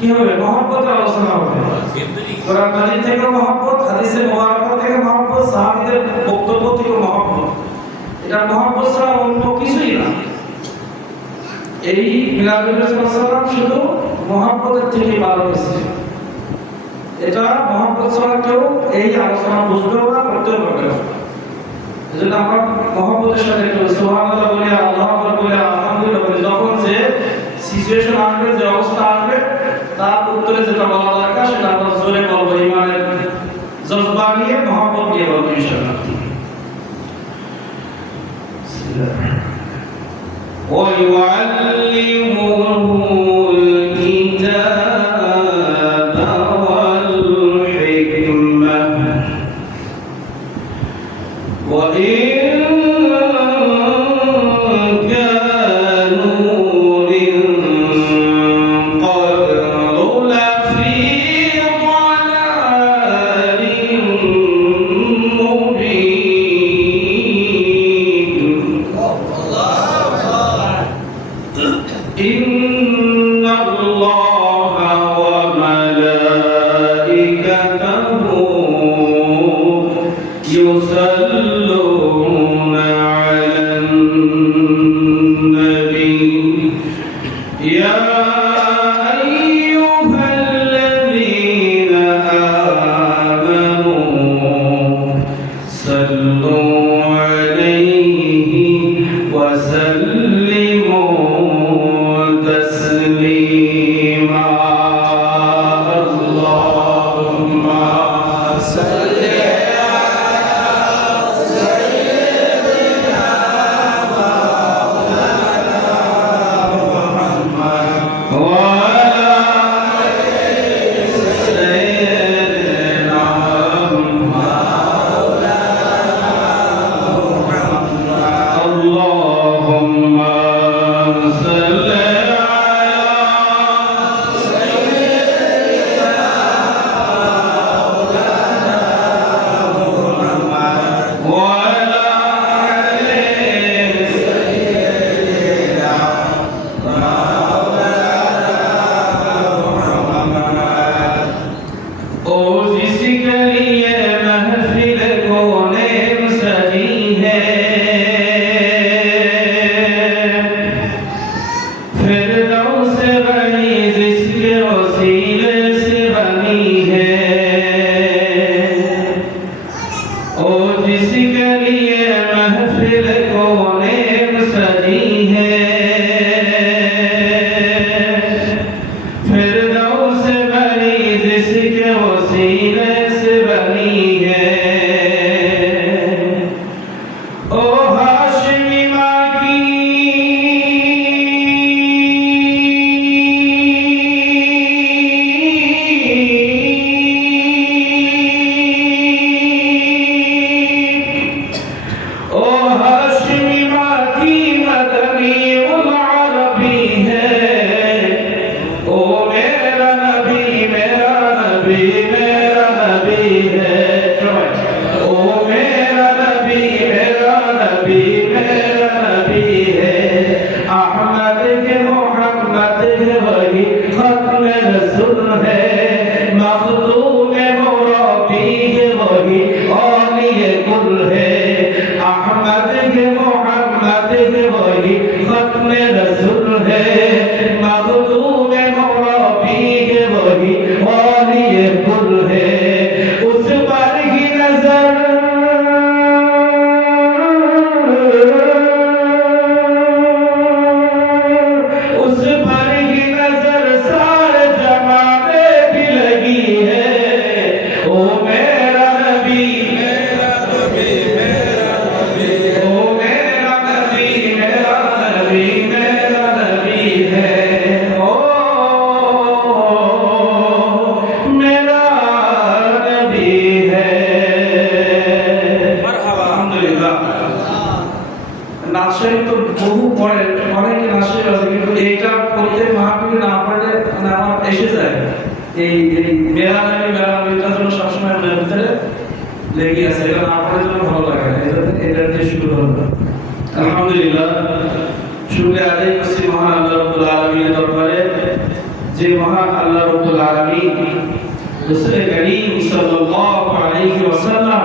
কি হবে? মহব্বতের আলোচনা হবে। কোরআন মাজিদ থেকে মহব্বত, হাদিসে মুবারাকা থেকে মহব্বত, সাহাবীদের বক্তব্য থেকে মহব্বত। এটা মহব্বত ছাড়া অন্য কিছুই না। এই মিলাদুল রাসূল শুধু মহব্বতের থেকে ভালো হয়েছে। এটা মহব্বত ছাড়া কেউ এই আলোচনা বুঝবেও না, করতেও পারবে না। এজন্য আমরা মহব্বতের সাথে একটু সুবহানাল্লাহ বলি, আল্লাহু আকবার বলি, আলহামদুলিল্লাহ বলি। যখন যে সিচুয়েশন আসবে, যে অবস্থা আসবে, তার উত্তরে যেটা বলা দরকার সেটা আমরা জোরে বলবো, ইমানের জজবা নিয়ে, মহব্বত নিয়ে বলবো ইনশাআল্লাহ। ওয়ায়ুআল্লিমুহুল কিতাবা ওয়াল হিকমাহ ওয়া إن الله وملائكته يصلون على النبي يا أيها الذين آمنوا صلوا عليه وسلموا वही और ये মেলার জন্য সবসময় মনের ভিতরে লেগে আছে, এটা না পড়ার জন্য ভালো লাগে না, এটা দিয়ে শুরু করবো। আলহামদুলিল্লাহ, শুকরিয়া আদায় করছি মহান আল্লাহ রাব্বুল আলামিনের দরবারে, যে মহান আল্লাহ রাব্বুল আলামিন রাসূল করিম সাল্লাল্লাহু আলাইহি ওয়াসাল্লাম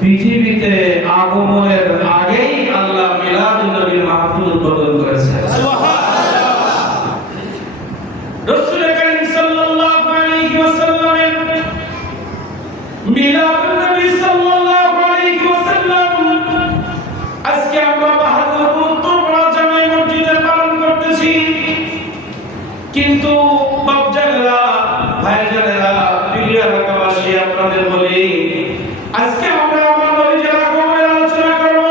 পৃথিবীতে আগমনের আগেই আল্লাহ মিলাদুন নবীর মাহফিল উদ্বোধন করেছেন। সুবহানাল্লাহ। রাসূল করিম সাল্লাল্লাহু আলাইহি ওয়াসাল্লামের মিলাদুন নবী সাল্লাল্লাহু আলাইহি ওয়াসাল্লাম আজকে আমরা বাহাদুরপুর উত্তরপাড়া জামে মসজিদে পালন করতেছি, কিন্তু বাপজানেরা, ভাইজানেরা, প্রিয় এলাকাবাসী, আপনাদের বলি আজকে আমরা আমার নবীর আগমনের আলোচনা করব,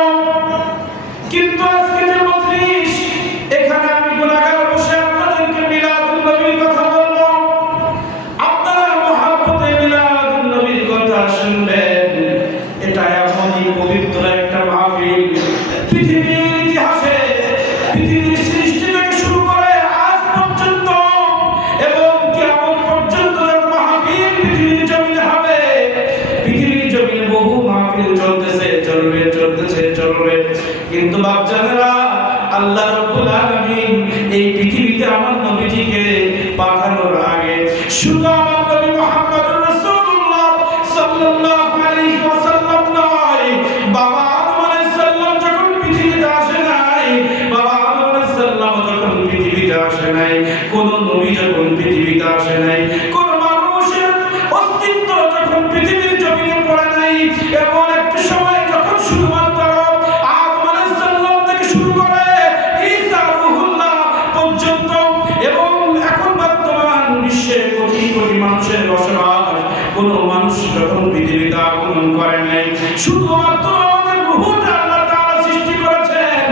কিন্তু আজকে যে মজলিস এখানে আমি গুনাহগার বসে আপনাদেরকে মিলাদুন নবীর কথা বলবো, আপনারা মহব্বতে মিলাদুন নবীর কথা শুনবেন। এটা এমনই পবিত্র একটা মাহফিল, পৃথিবীর ইতিহাসে, পৃথিবীর সৃষ্টি থেকে শুরু করে আজ পর্যন্ত এবং কিয়ামত পর্যন্ত যত মাহফিল পৃথিবীর জমিনে হবে, পৃথিবীর জমিনে বহু মাহফিল চলতেছে, চলবে, কিন্তু বাপজানেরা, আল্লাহ রাব্বুল আলামিন এই পৃথিবীতে আমার নবীজিকে পাঠানোর আগে শুধু আমার নবী মুহাম্মদুর রাসূলুল্লাহ সাল্লাল্লাহু আলাইহি ওয়াসাল্লাম নয়, বাবা আদম আলাইহিস সালাম যখন পৃথিবীতে আসে নাই, বাবা আদম আলাইহিস সালাম যখন পৃথিবীতে আসে নাই, কোন নবী যখন পৃথিবীতে আসে নাই, কোন মানুষের অস্তিত্ব যখন পৃথিবীর জমিনে পড়ে নাই, এমন একটা সময় যখন শুধুমাত্র আদম আলাইহিস সালাম থেকে শুরু করে ঈসা রূহুল্লাহ পর্যন্ত এবং এখন বর্তমান বিশ্বে কোটি কোটি মানুষের বসবাস, কোন মানুষ যখন পৃথিবীতে আগমন করে নাই, শুধুমাত্র আমাদের রূহটা আল্লাহ তাআলা সৃষ্টি করেছেন।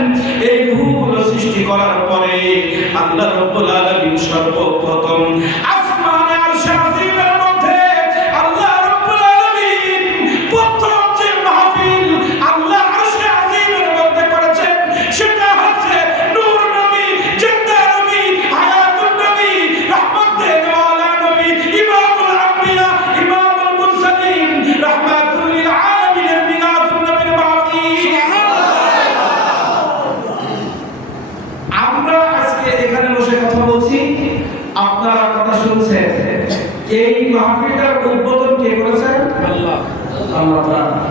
এই রূহগুলো সৃষ্টি করার পরে আল্লাহ রাব্বুল আলামিন সর্বপ্রথম আসমানে আরশে আজিমের মধ্যে আল্লাহ রাব্বুল আলামিন প্রথম যে মাহফিল আল্লাহ আরশে আজিমের মধ্যে করেছেন, সেটা হচ্ছে নূর নবী, জিন্দা নবী, হায়াতুন নবী, রাহমাতুল ওয়ালা নবী, ইমামুল আম্বিয়া, ইমামুল মুরসালিন, রাহমাতুল লিল আলামিনের মিলাদুন নবীর মাহফিল। আমরা আজকে এখানে বসে কথা বলছি, আপনারা কথা শুনছেন, এই মাহফিলটার উদ্বোধন কে করেছেন? আল্লাহ তাআলা।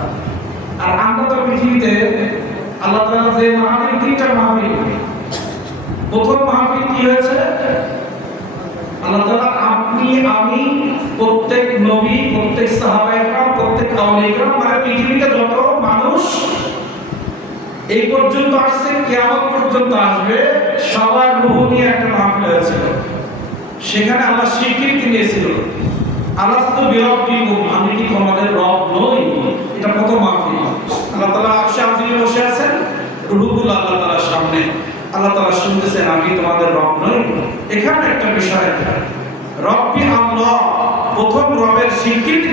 আর আমরা তো পৃথিবীতে আল্লাহ তাআলা যে মাহফিল, তিনটা মাহফিল, প্রথম মাহফিল কি হয়েছে? আল্লাহ তাআলা আপনি, আমি, প্রত্যেক নবী, প্রত্যেক সাহাবায়ে কেরাম, প্রত্যেক আউলিয়া কেরাম, মানে পৃথিবীতে যত মানুষ এই পর্যন্ত আসছে, কিয়ামত পর্যন্ত আসবে, সবার রূহ নিয়ে একটা মাহফিল হয়েছিল। সেখানে আল্লাহ স্বীকৃতি দিয়েছিল, আলাস্তু বিরাব্বিকুম, আমি কি তোমাদের রব নই? এটা প্রথম মাহফিল। আল্লাহ তাআলা আরশে আজিমে বসে আছেন, রূহগুলো আল্লাহ তাআলার সামনে, আল্লাহ তাআলা শুনতেছেন আমি তোমাদের রব নই। এখানে একটা বিষয়, রব্বি আল্লাহ, প্রথম রবের স্বীকৃতি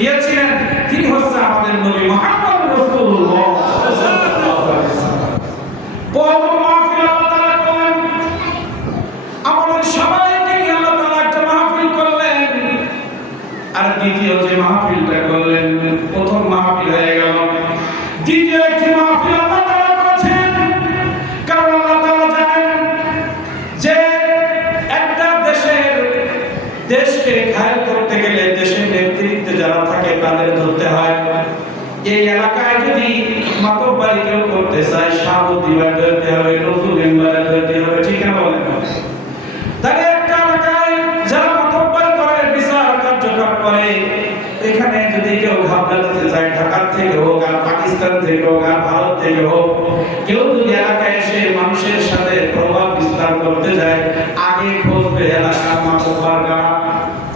দিয়েছিলেন তিনি হচ্ছে আমাদের নবী মুহাম্মদ রাসূলুল্লাহ সাল্লাল্লাহু আলাইহি ওয়াসাল্লাম। প্রথম মাহফিল আল্লাহ তাআলা করলেন, আমাদের সবাইকে নিয়ে আল্লাহ তাআলা একটা মাহফিল করলেন। আর দ্বিতীয় যে মাহফিলটা করলেন, প্রথম মাহফিল হয়ে গেল, দ্বিতীয় একটি মাহফিল আল্লাহ তাআলা করেছেন। কারণ আল্লাহ তাআলা জানেন যে একটা দেশকে ঘায়েল করতে গেলে দেশের নেতৃত্বে যারা থাকে তাদের ধরতে হয়। এই এলাকায় যদি মাতব্বরি কেউ করতে চায়, শাহবুদ্দিবার ধরতে হবে, নজরুল মেম্বারের ধরতে হবে, ঠিক না বলেন? তাহলে একটা এলাকায় যারা মাতব্বরি করে, বিচার কার্যকর করে, এখানে যদি কেউ ঘাবলা দিতে চায়, ঢাকা থেকে হোক, আর পাকিস্তান থেকে হোক, আর ভারত থেকে হোক, কেউ যদি এলাকায় এসে মানুষের সাথে প্রভাব বিস্তার করতে যায়, আগে খুঁজবে এলাকার মাতব্বর কারা,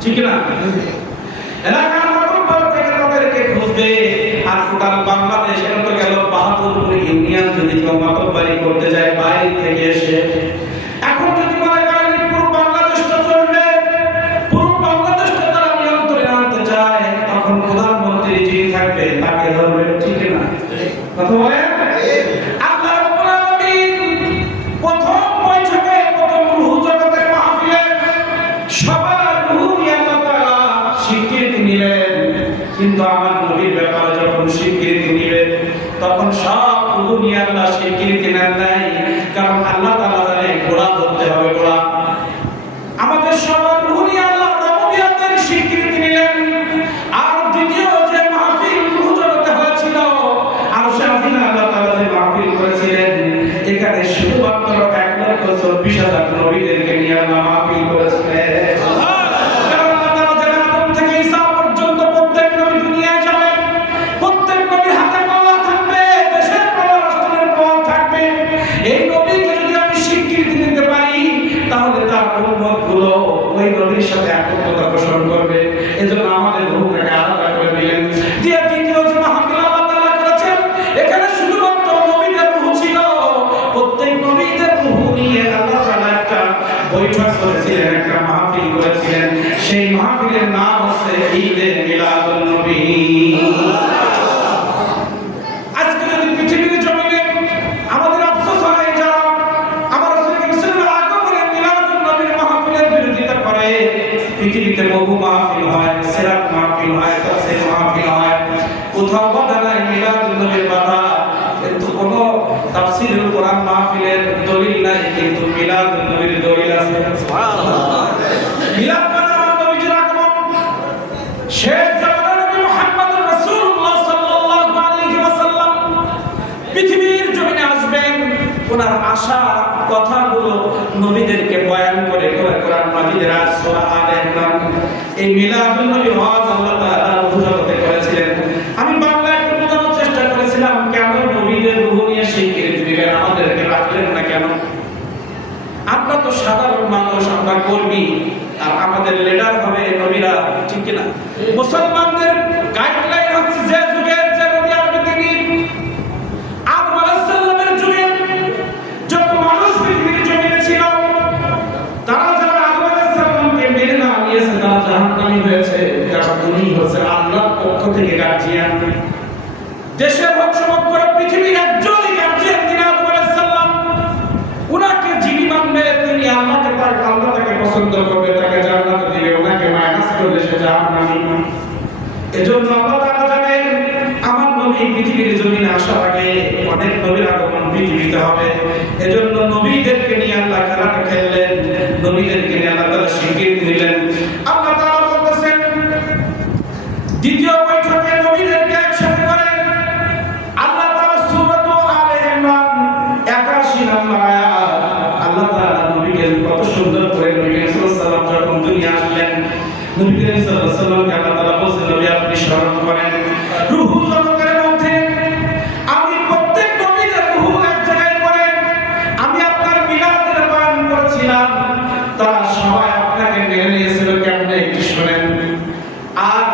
ঠিক না? এলাকার মাতব্বর থেকে তাদেরকে খুঁজবে। আর টোটাল বাংলাদেশ, এটা তো গেল ৭২ ইউনিয়ন, যদি কেউ মাতব্বরি করতে যায় বাইরে থেকে এসে, এখন যদি মনে করেন পুরো বাংলাদেশটা চলবে, পুরো বাংলাদেশটা তারা নিয়ন্ত্রণে আনতে চায়, তখন প্রধানমন্ত্রী যিনি থাকবে তাকে ধরবে, ঠিক না? কথা বলেন? আল্লাহ রাব্বুল আলামিন প্রথম বৈঠকে, প্রথম রূহ জগতের মাহফিলে সবার রূহ নিয়ে আল্লাহ তাআলা স্বীকৃতি নিলেন, কিন্তু আমার নবীর ব্যাপারে যখন স্বীকৃতি নিলেন তখন সব দুনিয়া আল্লাহ স্বীকৃতি নেন নাই। কারণ আল্লাহ তাআলা জানে ঘোড়া ধরতে হবে, ঘোড়া। আমাদের সবার রুহুনি আল্লাহ রব্বিয়াতের স্বীকৃতি নিলেন। আর দ্বিতীয় যে মাহফিল রূহ জগতে হয়েছিল, আর সে মাহফিল আল্লাহ তাআলা যে মাহফিল করেছিলেন, এখানে শুধুমাত্র 1,40,000 নবীদেরকে নিয়ে আল্লাহ মাহফিল করেছিলেন। কারণ আল্লাহ তাআলা জানেন আদম থেকে ঈসা পর্যন্ত প্রত্যেক নবী দুনিয়ায় যাবেন, প্রত্যেক নবীর হাতে পাওয়ার থাকবে, দেশের পাওয়ার, রাষ্ট্রের পাওয়ার থাকবে। এই নবীকে যদি আমি স্বীকৃতি দিতে পারি তাহলে তার উম্মতগুলো ওই নবীর সাথে একত্রতা পোষণ করবে। এজন্য আমাদের রূহটাকে আলাদা করে দিলেন। দ্বিতীয় যে মাহফিল আল্লাহ তাআলা করেছেন, এখানে শুধুমাত্র নবীদের রূহ ছিল। প্রত্যেক নবীদের রূহ নিয়ে আল্লাহ তাআলা একটা বৈঠক করেছিলেন, একটা মাহফিল করেছিলেন। সেই মাহফিলের নাম হচ্ছে ঈদে মিলাদুন নবী। আজকে যদি পৃথিবীর জমিনে আমাদের আফসোস হয় যারা আমার রাসূল সাল্লাল্লাহু আলাইহি ওয়াসাল্লামের মিলাদুন নবীর মাহফিলের বিরোধিতা করে। পৃথিবীতে বহু মাহফিল হয়, সিরাত মাহফিল হয়, তাফসীর মাহফিল হয়, কোথাও বাধা নাই মিলাদুন নবীর বাধা, কিন্তু কোনো তাফসীরুল কোরআন মাহফিলের দলিল নাই, কিন্তু মিলাদুন নবীর দলিল আছে। সুবহানাল্লাহ। মিলাদ মানে আমার নবীর আগমন। শেষ জামানার নবী মুহাম্মদুর রাসূলুল্লাহ সাল্লাল্লাহু আলাইহি ওয়াসাল্লাম পৃথিবীর জমিনে আসবেন। ওনার আশা কথাগুলো নবীদেরকে বয়ান করে কোরআন মাজিদের সূরা আলে ইমরান এই মিলাদুন নবী ওয়াজ আল্লাহ তাআলা বুঝাতে করেছিলেন। আমি বাংলায় একটু বোঝানোর চেষ্টা করেছিলাম, কেন নবীদের রূহ নিয়ে স্বীকৃতি দিলেন, আমাদেরকে রাখলেন না কেন? আমরা তো সাধারণ মানুষ, আমরা কর্মী, আর আমাদের লিডার হবে নবীরা, ঠিক কি না? মুসলমানদের গাইডলাইন হচ্ছে যে যুগের যে নবী আসবে তিনি। আদম আলাইহিস সালামের যুগে যত মানুষ পৃথিবীর জমিনে ছিল, তারা যারা আদম আলাইহিস সালামকে মেনে না নিয়েছে তারা জাহান্নামী হয়েছে। কারণ উনি হচ্ছে আল্লাহর পক্ষ থেকে গার্জিয়ান। দেশের হোক সমগ্র পৃথিবীর একজনই গার্জিয়ান, তিনি আদম আলাইহিস সালাম। উনাকে যিনি মানবে তিনি আল্লাহকে, তার আল্লাহ তাকে পছন্দ করবে, তাকে জান্নাতে দিবে। উনাকে মাইনাস করলে সে জাহান্নামী। এজন্য আল্লাহ তাআলা জানেন আমার নবী পৃথিবীর জমিনে আসার আগে অনেক নবীর আগমন পৃথিবীতে হবে। এজন্য নবীদেরকে নিয়ে আল্লাহ খেলাটা খেললেন, নবীদেরকে নিয়ে আল্লাহ তাআলা স্বীকৃতি দিলেন। আল্লাহ তাআলা বলতেছেন দ্বিতীয় বৈঠকে নবীদেরকে একসাথে করে আল্লাহ তাআলা সূরা আলে ইমরান 81 নম্বর আয়াত আল্লাহ তাআলা নবীকে কত সুন্দর করে নবী সাল্লাল্লাহু আলাইহি ওয়াসাল্লাম যখন দুনিয়া আসলেন, নবী সাল্লাল্লাহু আলাইহি ওয়াসাল্লামকে আল্লাহ তাআলা বলেন, নবী আপনি স্মরণ করেন রূহ জগতের মধ্যে আমি প্রত্যেক নবীদের রূহ এক জায়গায় করে আমি আপনার মিলাদের বয়ান করেছিলাম। তারা সবাই আপনাকে মেনে নিয়েছিল, কেমনে একটু শুনেন। আর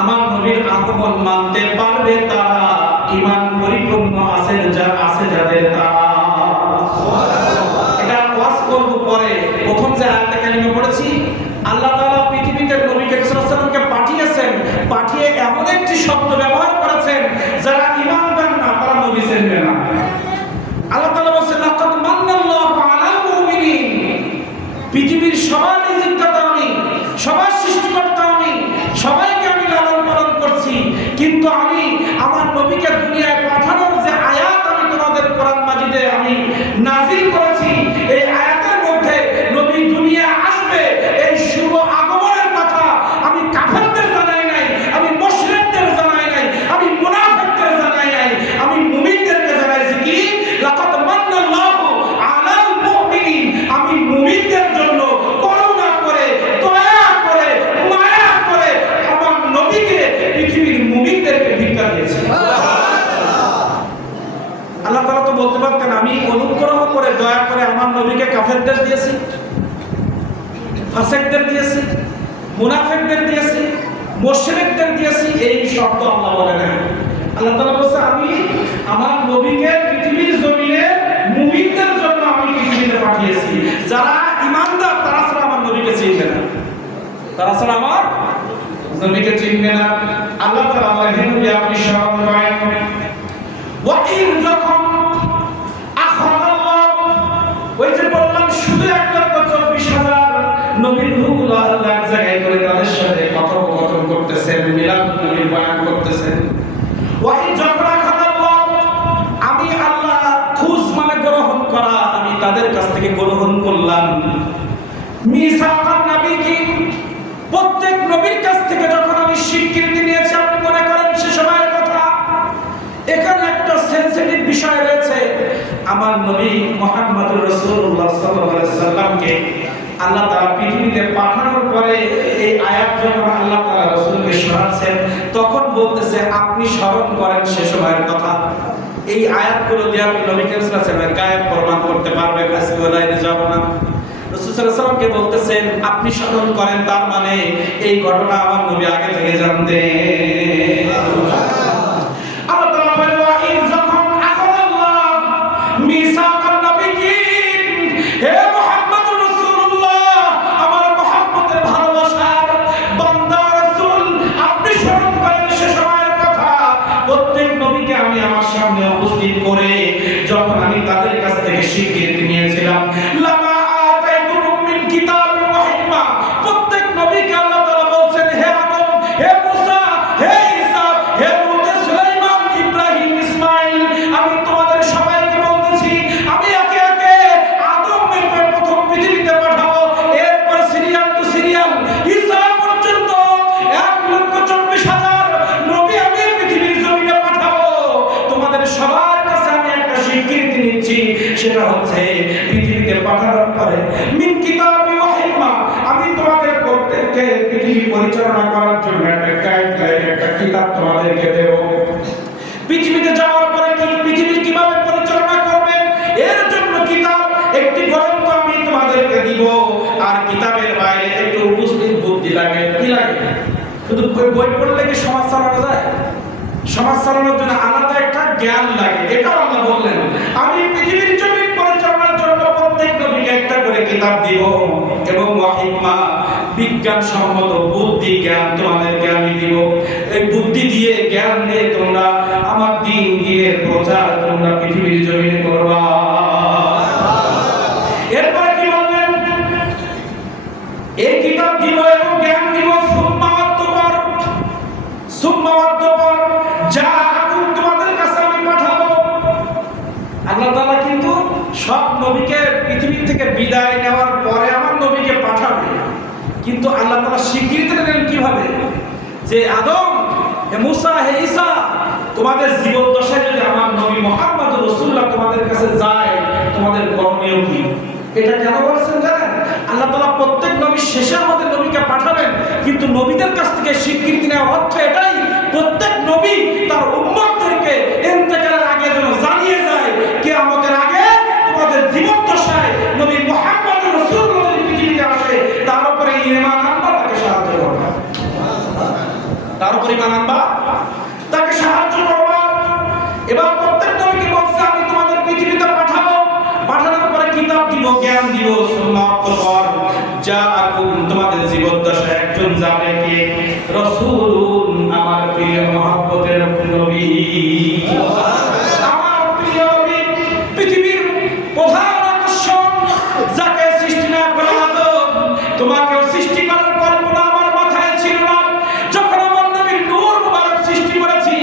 আমার নবীর আগমন মানতে পারবে তারা, ঈমান পরিপূর্ণ আছে যাদের তারা। এটা ওয়াজ করব পরে। প্রথম যে আয়াতে কালিমা পড়েছি, আল্লাহ তাআলা পৃথিবীতে নবী সাল্লাল্লাহু আলাইহি ওয়াসাল্লামকে পাঠিয়েছেন, পাঠিয়ে এমন একটি শব্দ ব্যবহার করেছেন যারা ঈমানদার না তারা নবী চিনবে না। আল্লাহ তাআলা বলেন লাকাদ মান্নাল্লাহু আলাল মুমিনিন। পৃথিবীর সবার রিজিকদাতা আমি, সবার সৃষ্টিকর্তা আমি, সবাইকে আমি লালন পালন করছি, কিন্তু আমি আমার নবীকে দুনিয়ায় পাঠানোর যে আয়াত আমি তোমাদের কোরআন মাজিদে আমি নাযিল করেছি, এই আয়াতের মধ্যে নবী দুনিয়া আসবে এই শুভ আগমনের কথা আমি কাফেরদের জানাই নাই, আমি মুশরিকদের জানাই নাই, আমি মুনাফিকদের জানাই নাই, আমি মুমিনদেরকে জানাইছি কি লাকাদ মান্নাল্লাহু আলাল মুমিনিন। আমি মুমিনদের জন্য করুণা করে, দয়া করে, মায়া করে আমার নবীকে পৃথিবীর মুমিনদেরকে ভিক্ষা দিয়েছি। আল্লাহ তাআলা তো বলতে পারতেন আমি অনুগ্রহ করে দয়া করে আমার নবীকে কাফেরদের দিয়েছি, ফাসিকদের দিয়েছি, মুনাফিকদের দিয়েছি, মুশরিকদের দিয়েছি, এই শব্দ আল্লাহ বলে না। আল্লাহ তাআলা বলেছে আমি আমার নবীকে পৃথিবীর জমিনে মুমিনদের জন্য আমি পৃথিবীতে পাঠিয়েছি। যারা ঈমানদার তারা ছাড়া আমার নবীকে চিনবে না, তারা ছাড়া আমার নবীকে চিনবে না। আল্লাহ তাআলা বলেন নবী আপনি স্মরণ করেন ওয়া ইন যখন আখাল্লাহ, ওই যে বললাম শুধু 1,40,000 নবীর রূহগুলো আল্লাহ এক জায়গায় করে তাদের সাথে কথোপকথন থেকে শোনাচ্ছেন, তখন বলতেছে আপনি স্মরণ করেন সে সময়ের কথা। এই আয়াতগুলো দিয়ে আপনি নবী করিম সাল্লাল্লাহু আলাইহি ওয়াসাল্লাম গায়েব প্রমাণ করতে পারবেন, আজকে লাইনে যাব না। রাসূল সাল্লাল্লাহু আলাইহি ওয়াসাল্লামকে বলতেছেন আপনি স্মরণ করেন, তার মানে এই ঘটনা আমার নবী আগে থেকে জানতেন। আল্লাহ তাআলা বলেন ওয়া ইন যখন আখাযাল্লাহ মিসাকান নাবিয়্যিন, হে মুহাম্মদুর রাসূলুল্লাহ, আমার মুহাম্মদের ভালোবাসার বান্দা রাসূল, আপনি স্মরণ করেন সে সময়ের কথা। প্রত্যেক নবীকে আমি আমার সামনে উপস্থিত করে যখন আমি তাদের কাছ থেকে স্বীকৃতি নিয়েছিলাম, লামা আতাইতুকুম মিন কিতাবিন ওয়া হিকমা, প্রত্যেক নবীকে আল্লাহ তাআলা বলছেন হে আদম, হে মুসা, হে ঈসা, হে নূহ, সুলাইমান, ইব্রাহিম, ইসমাঈল, আমি তোমাদের সবাইকে বলতেছি আমি একে একে আদমকে প্রথম পৃথিবীতে পাঠাবো, এরপর সিরিয়াল টু সিরিয়াল ঈসা পর্যন্ত 1,40,000 নবী আমি পৃথিবীর জমিনে পাঠাবো। তোমাদের সবার কাছে আমি একটা স্বীকৃতি নিচ্ছি, সেটা হচ্ছে পৃথিবীতে পাঠানোর পরে মিন কিতাবি ওয়া হিকমা, আমি তোমাদের প্রত্যেককে পৃথিবী পরিচালনা করার জন্য একটা গাইডলাইন, একটা কিতাব তোমাদেরকে দেব। পৃথিবীতে যাওয়ার পরে কি পৃথিবী কিভাবে পরিচালনা করবে এর জন্য কিতাব, একটি গ্রন্থ আমি তোমাদেরকে দিব। আর কিতাবের বাইরে একটু উপস্থিত বুদ্ধি লাগে। কি লাগে? শুধু বই পড়লে কি সমাজ চালানো যায়? সমাজ চালানোর জন্য আলাদা একটা জ্ঞান লাগে। এটাও আল্লাহ বললেন আমি পৃথিবীর জমিন পরিচালনার জন্য প্রত্যেক নবীকে একটা করে কিতাব দিব, এবং ওয়া হিকমা, বিজ্ঞানসম্মত বুদ্ধি জ্ঞান তোমাদেরকে আমি দিব। এই বুদ্ধি দিয়ে, জ্ঞান দিয়ে তোমরা আমার দ্বীন, দ্বীনের প্রচার তোমরা পৃথিবীর জমিনে করবা। এরপর কি বললেন? এই কিতাব দিব এবং জ্ঞান দিব, সুম্মাওয়াত্তপর যা আকুম তোমাদের কাছে আমি পাঠাবো। আল্লাহ তাআলা কিন্তু সব নবীকে পৃথিবী থেকে বিদায় নেওয়ার পরে আমার নবীকে পাঠাবে, কিন্তু আল্লাহ তাআলা স্বীকৃতি দেন কিভাবে? যে আদম, হে মুসা, হে ঈসা, তোমাদের জীবদ্দশায় যদি আমার নবী মুহাম্মদুর রাসূলুল্লাহ তোমাদের কাছে যায়, তোমাদের করণীয় কি? এটা কেন বলছেন জানেন? আল্লাহ তাআলা প্রত্যেক নবীর শেষে আমাদের নবীকে পাঠাবেন, কিন্তু নবীদের কাছ থেকে স্বীকৃতি নেওয়ার অর্থ এটাই, প্রত্যেক নবী তার উম্মতদেরকে ইন্তেকালের আগে যেন জানিয়ে যায় কিয়ামতের আগে তোমাদের জীবদ্দশায় নবী মুহাম্মদুর রাসূলুল্লাহ যদি পৃথিবীতে আসে, তার উপরে ঈমান আনবা, তাকে সাহায্য করবা। তার উপরে ঈমান আনবা, তাকে সাহায্য করবা। এবার প্রত্যেক নবীকে বলছে আমি তোমাদের পৃথিবীতে পাঠাবো, পাঠানোর পরে কিতাব দিব, জ্ঞান দিব, সুন্নাত যা আকুম তোমাদের জীবদ্দশায় একজন যাবে কে? রাসূলুন, আমার প্রিয় মহব্বতের নবী, আমার প্রিয় নবী, পৃথিবীর প্রধান আকর্ষণ, যাকে সৃষ্টি না করে আদম, তোমাকেও সৃষ্টি করার কল্পনা আমার মাথায় ছিল না। যখন আমার নবীর নূর মুবারক সৃষ্টি করেছি,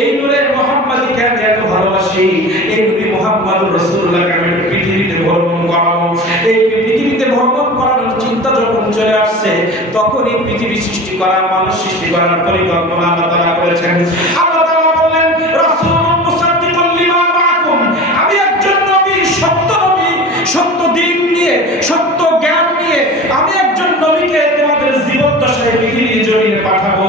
এই নূরের মুহাম্মাদকে আমি এত ভালোবাসি, এই নবী মুহাম্মদুর রাসূলুল্লাহকে আমি পৃথিবীতে ভ্রমণ করাবো। এই পৃথিবীতে ভ্রমণ করার চিন্তা যখন চলে আসছে, তখন এই পৃথিবী সৃষ্টি করা, মানুষ সৃষ্টি করার পরিকল্পনা আল্লাহ তাআলা করেছেন। আল্লাহ তাআলা বললেন রাসূলুন মুসাদ্দিকুল লিমা মাআকুম, আমি একজন নবী, সত্য নবী, সত্য দ্বীন নিয়ে, সত্য জ্ঞান নিয়ে আমি একজন নবীকে তোমাদের জীবদ্দশায় পৃথিবীর জমিনে পাঠাবো।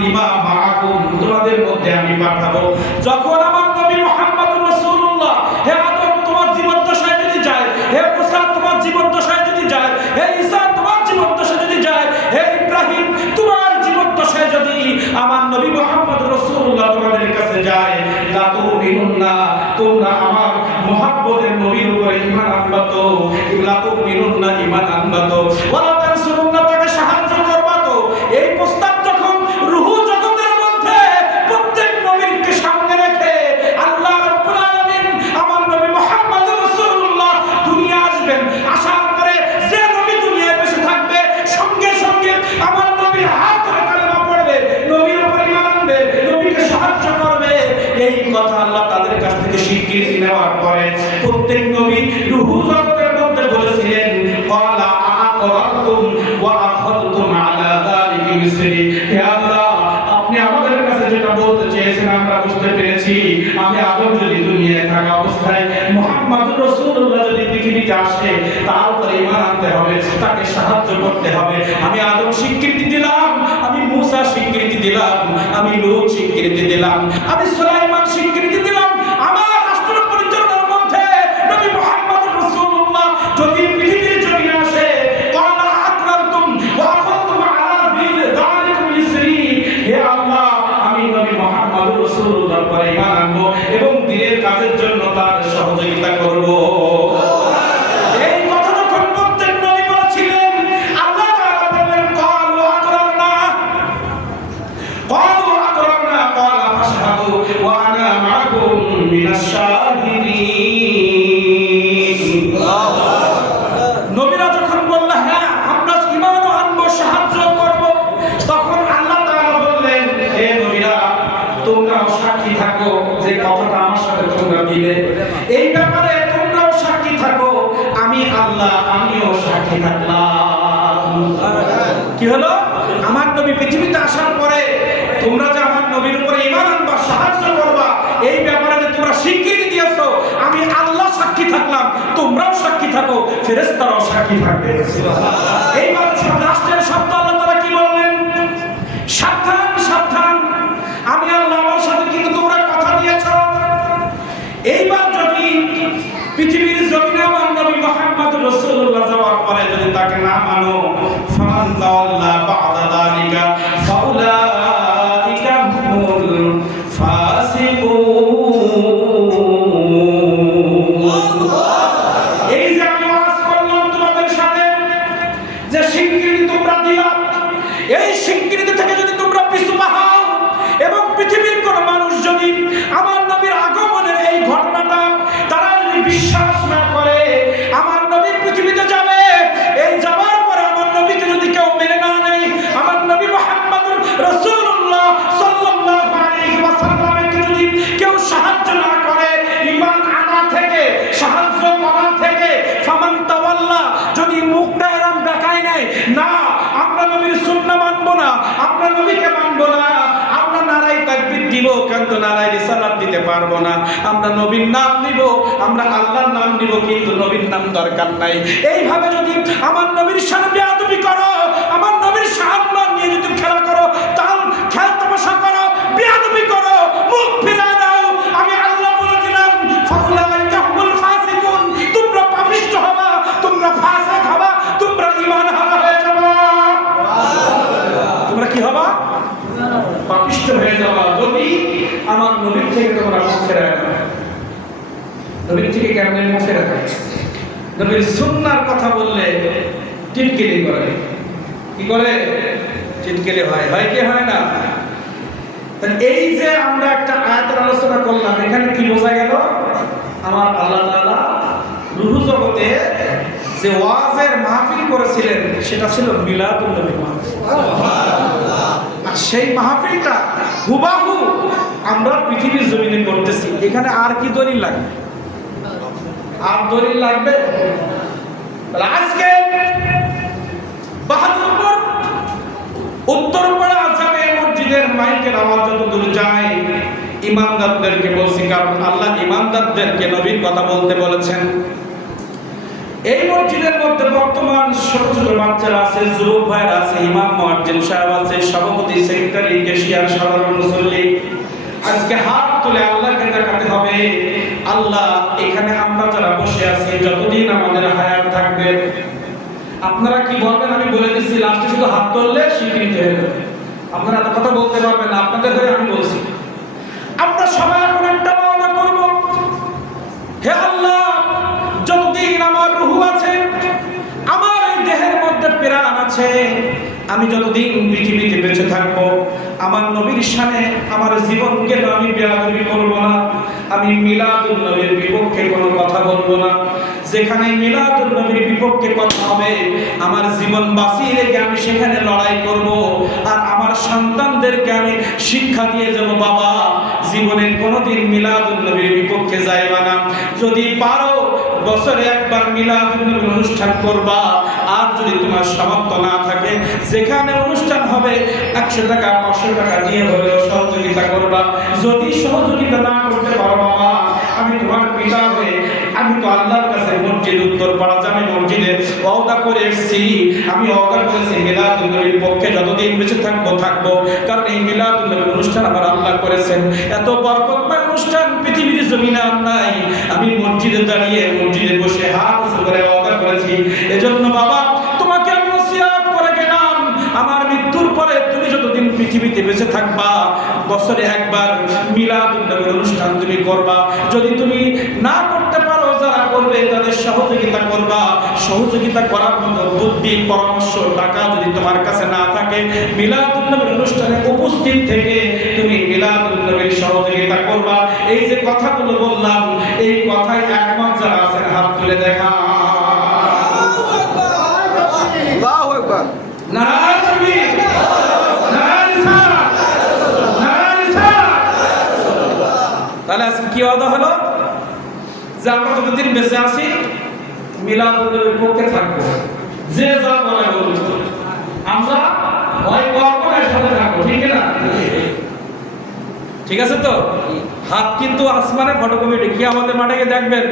লিমা মাআকুম, তোমাদের মধ্যে আমি পাঠাবো। যখন আমার নবী মুহাম্মদুর রাসূলুল্লাহ, হে আদম তোমার জীবদ্দশায় যদি যায়, হে মুসা তোমার জীবদ্দশায় যদি যায়, হে ঈসা তোমার জীবদ্দশায় যদি যায়, হে ইব্রাহিম তোমার জীবদ্দশায় যদি আমার নবী মুহাম্মদ রাসূলুল্লাহ তোমাদের কাছে যায়, লা তুমিনুন্না, তোমরা আমার মুহাব্বতের নবীর উপরে ঈমান আনবা তো, লা তুমিনুন্না, ঈমান আনবা তো, ওয়ালা তানসুরুন্না, তাকে সাহায্য করবা তো। এই প্রস্তাব যখন রূহ জগতের মধ্যে প্রত্যেক নবীকে সামনে রেখে আল্লাহ রাব্বুল আলামিন আমার নবী মুহাম্মদ রাসূলুল্লাহ দুনিয়া আসবেন, আসার পরে যে নবী দুনিয়ায় বেঁচে থাকবে, সঙ্গে সঙ্গে আমার নবীর হাত ধরে কালেমা পড়বে, নবীর উপর ঈমান আনবে, নবীকে সাহায্য করবে, এই কথা আল্লাহ তাদের কাছ থেকে স্বীকৃতি নেওয়ার পরে প্রত্যেক নবী রূহ জগতের মধ্যে বলেছিলেন ক্বালা আ'আকরারতুম ওয়া আখাযতুম আলা যালিকা মিসরি, হে আল্লাহ আপনি আমাদের কাছে যেটা বলতে চেয়েছেন আমরা বুঝতে পেরেছি। আমি আদম যদি দুনিয়ায় থাকা অবস্থায় মুহাম্মদুর রাসূলুল্লাহ যদি পৃথিবীতে আসে, তার উপরে ঈমান আনতে হবে, তাকে সাহায্য করতে হবে। আমি আদম স্বীকৃতি দিলাম, আমি মুসা দিলাম, আমি লূত স্বীকৃতি দিলাম, আমি সুলাইমান স্বীকৃতি দিলাম। আমার রাষ্ট্র পরিচালনার মধ্যে নবী মুহাম্মদ রাসূলুল্লাহ যদি পৃথিবীর জমিনে আসে, ক্বালা আকরারতুম ওয়া আখাযতুম আলা যালিকুম ইসরি, হে আল্লাহ আমি নবী মুহাম্মদ রাসূলুল্লাহর পরে ঈমান আনবো এবং দ্বীনের কাজের জন্য তার সহযোগিতা করব। নবীরা যখন বলল হ্যাঁ আমরা ঈমান আনবো, সাহায্য করব, তখন আল্লাহ তাআলা বললেন হে নবীরা তোমরাও সাক্ষী থাকো যে কথাটা আমার সাথে তোমরা দিলে, এই ব্যাপারে তোমরাও সাক্ষী থাকো, আমি আল্লাহ আমিও সাক্ষী থাকলাম। কি হলো? আমার নবী পৃথিবীতে আসার পরে তোমরা যে আমার নবীর উপরে ঈমান আনবা, সাহায্য করবা, এই ব্যাপারে যে তোমরা স্বীকৃতি দিয়েছো, আমি আল্লাহ সাক্ষী থাকলাম, তোমরাও সাক্ষী থাকো, ফেরেশতারাও সাক্ষী থাকবে। এইবার সব রাষ্ট্রের শব্দ আল্লাহ তাআলা কি বললেন? সাবধান সাবধান, আমি আল্লাহ আমার সাথে কিন্তু তোমরা কথা দিয়েছো। এইবার যদি পৃথিবীর জমিনে আমার নবী মুহাম্মদ রাসূলুল্লাহ যাওয়ার পরে যদি তাকে না মানো, ফামান তাওয়াল্লা বা'দা যালিকা ফাউলাইকা হুমুল ফাসিকুন। এই যে আমি ওয়াজ করলাম তোমাদের সাথে, যে স্বীকৃতি তোমরা দিলা, এই স্বীকৃতি থেকে যদি তোমরা পিছু পাও এবং পৃথিবীর কোন মানুষ যদি আমার নবীর আগমনের এই ঘটনাটা তারা যদি বিশ্বাস না করে, আমার নবী পৃথিবীতে যাবে, এই যাওয়ার পরে আমার নবীকে যদি কেউ মেনে না নেয়, আমার নবী মুহাম্মদুর রাসূলুল্লাহ সাল্লাল্লাহু আলাইহি ওয়াসাল্লামকে যদি কেউ সাহায্য না করে, ঈমান আনা থেকে, সাহায্য করা থেকে, ফামান তাওয়াল্লা, যদি মুখটা এরম দেখায় নাই, না আমরা নবীর সুন্নাহ মানবো না, আমরা নবীকে মানবো না, আমরা নারাই তাকবীর দিব কিন্তু নারাই রিসালাত দিতে পারবো না, আমরা নবীর নাম নিব, আমরা আল্লাহর নাম নিব কিন্তু নবীর নাম দরকার নাই, এইভাবে যদি আমার নবীর সাথে বেয়াদবি করো, আমার নবীর সম্মান নিয়ে যদি খেলা করো, তাল খেল তামাশা করো, বেয়াদবি করো, মুখ ফিরিয়ে দাও, আমি আল্লাহ বলে দিলাম ফাউলাইকা হুমুল ফাসিকুন, তোমরা পাপিষ্ঠ হবা, তোমরা ফাসিক হবা, তোমরা ঈমান হারা হয়ে যাবা। তোমরা কি হবা? পাপিষ্ঠ হয়ে যাবা যদি আমার নবীর থেকে তোমরা মুখ ফেরায় না। নবীর থেকে কেমনে মুখ ফেরায়? নবীর সুন্নাহর কথা বললে টিটকিরি করে। কি করে? টিটকিরি হয়। হয় কি হয় না? এই যে আমরা একটা আয়াতের আলোচনা করলাম, এখানে কি বোঝা গেল? আমার আল্লাহ তাআলা রূহ জগতে যে ওয়াজের মাহফিল করেছিলেন সেটা ছিল মিলাদুন নবী মাহফিল। সুবহানাল্লাহ। আর সেই মাহফিলটা হুবাহু আমরা পৃথিবীর জমিনে করতেছি। এখানে আর কি দলিল লাগবে? আর দলিল লাগবে? আজকে বাহাদুরপুর উত্তরপাড়া জামে মসজিদের মাইকের আওয়াজ যত দূর যায়, ইমানদারদেরকে বলছি, কারণ আল্লাহ ইমানদারদেরকে নবীর কথা বলতে বলেছেন। এই মসজিদের মধ্যে বর্তমান ছোট ছোট বাচ্চারা আছে, যুবক ভাইরা আছে, ইমাম মুয়াজ্জিন সাহেব আছে, সভাপতি, সেক্রেটারি, ক্যাশিয়ার, সাধারণ মুসল্লি। আজকে হাত তুলে আল্লাহকে দেখাতে হবে, আল্লাহ এখানে আমরা যারা বসে আছি যতদিন আমাদের হায়াত থাকবে, আপনারা কি বলবেন আমি বলে দিচ্ছি, লাস্টে শুধু হাত তুললে স্বীকৃতি হয়ে যাবে। আপনারা এত কথা বলতে পারবেন না, আপনাদের হয়ে আমি বলছি। আমরা সবাই এখন একটা ওয়াদা করব, হে আল্লাহ যতদিন আমার রূহ আছে, আমার এই দেহের মধ্যে প্রাণ আছে, আমি যতদিন পৃথিবীতে বেঁচে থাকবো, আমার নবীর শানে আমার জীবনকে আমি বেয়াদবি করব না, আমি মিলাদুন নবীর বিপক্ষে কোনো কথা বলবো না। যেখানে মিলাদুন নবীর বিপক্ষে কথা হবে, আমার জীবন বাঁচিয়ে রেখে আমি সেখানে লড়াই করব। আর আমার সন্তানদেরকে আমি শিক্ষা দিয়ে যাব, বাবা জীবনে কোনোদিন মিলাদুন নবীর বিপক্ষে যাইবা না, যদি পারো বছরে একবার মিলাদুন নবীর অনুষ্ঠান করবা, আর যদি তোমার সামর্থ্য না থাকে, যেখানে অনুষ্ঠান হবে 100 টাকা 500 টাকা দিয়ে হলেও সহযোগিতা করবা। যদি সহযোগিতা না করতে পারো বাবা, আমি তোমার পিতা হয়ে আমি তো আল্লাহর কাছে মসজিদ উত্তরপাড়া জামে মসজিদে ওয়াদা করে এসেছি। আমি ওয়াদা করেছি মিলাদুন নবীর পক্ষে যতদিন বেঁচে থাকবো, কারণ এই মিলাদুন নবীর অনুষ্ঠান আমার আল্লাহ করেছেন। এত বরকতময় অনুষ্ঠান পৃথিবীর জমিনে আর নাই। আমি মসজিদে দাঁড়িয়ে মসজিদে বসে হাত উঁচু করে ওয়াদা করেছি। এজন্য বাবা তোমাকে আমি ওসিয়াত করে গেলাম, আমার মৃত্যুর পরে তুমি যতদিন পৃথিবীতে বেঁচে থাকবা বছরে একবার মিলাদুন নবীর অনুষ্ঠান তুমি করবা। যদি তুমি না করতে পারো, যারা করবে তাদের সহযোগিতা করবা। সহযোগিতা করার মতো বুদ্ধি, পরামর্শ, টাকা যদি তোমার কাছে না থাকে, মিলাদুন নবীর অনুষ্ঠানে উপস্থিত থেকে তুমি মিলাদুন নবীর সহযোগিতা করবা। এই যে কথাগুলো বললাম, এই কথায় একমত যারা আছেন হাত তুলে দেখা। আল্লাহু আকবার। নারায়ে তাকবীর, নারায়ে রিসালাত, নারায়ে রিসালাত। তাহলে আজকে কি ওয়াদা হলো যে আমরা যতদিন বেঁচে আছি মিলাদুন নবীর পক্ষে থাকবো। যে যা বলে বলুন, আমরা ওই কর্মের সাথে থাকবো, ঠিক না? ঠিক আছে তো? হাত কিন্তু আসমানে ফটোকপি রেখে আমাদের মাঠে গিয়ে দেখবেন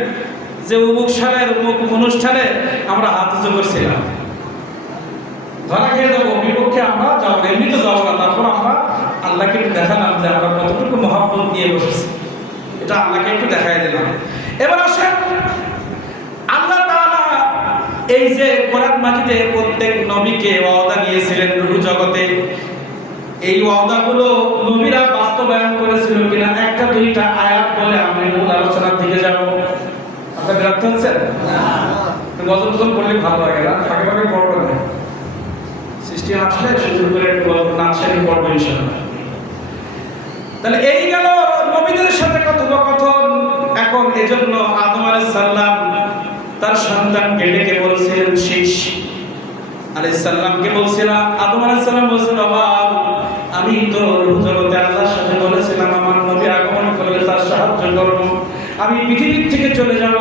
যে অমুক সালের অমুক অনুষ্ঠানে আমরা হাত উঁচু করছিলাম। ধরা খেয়ে যাবো, বিপক্ষে আমরা যাবো, এমনি তো যাবো না। তারপর আমরা আল্লাহকে একটু দেখালাম যে আমরা কতটুকু মহব্বত নিয়ে বসেছি, এটা আল্লাহকে একটু দেখাই দিলাম। এবার আসেন, আল্লাহ তাআলা এই যে কোরআন মাজিদে প্রত্যেক নবীকে ওয়াদা দিয়েছিলেন রূহ জগতে, এই ওয়াদাগুলো নবীরা বাস্তবায়ন করেছিল কিনা একটা দুইটা আয়াত বলে আমি মূল আলোচনার দিকে যাব। আপনারা বিরক্ত হচ্ছেন? না, গজল টজল করলে ভালো লাগে না, ফাঁকে ফাঁকে পড়বে না। সিস্টেম আসলে সুযোগ করে একটু গজল নাচ শেখে পড়বে ইনশাআল্লাহ। তাহলে এই গেল নবীদের সাথে কথোপকথন। এখন এজন্য আদম আলাইহিস সালাম তার সন্তানকে ডেকে বলছিলেন, শীষ আলাইহিস সালামকে বলছিলেন, আদম আলাইহিস সালাম বলছেন, বাবা আমি তো রূহ জগতে আল্লাহর সাথে বলেছিলাম আমার নবী আগমন করলে তার সাহায্য করব, আমি পৃথিবীর থেকে চলে যাব,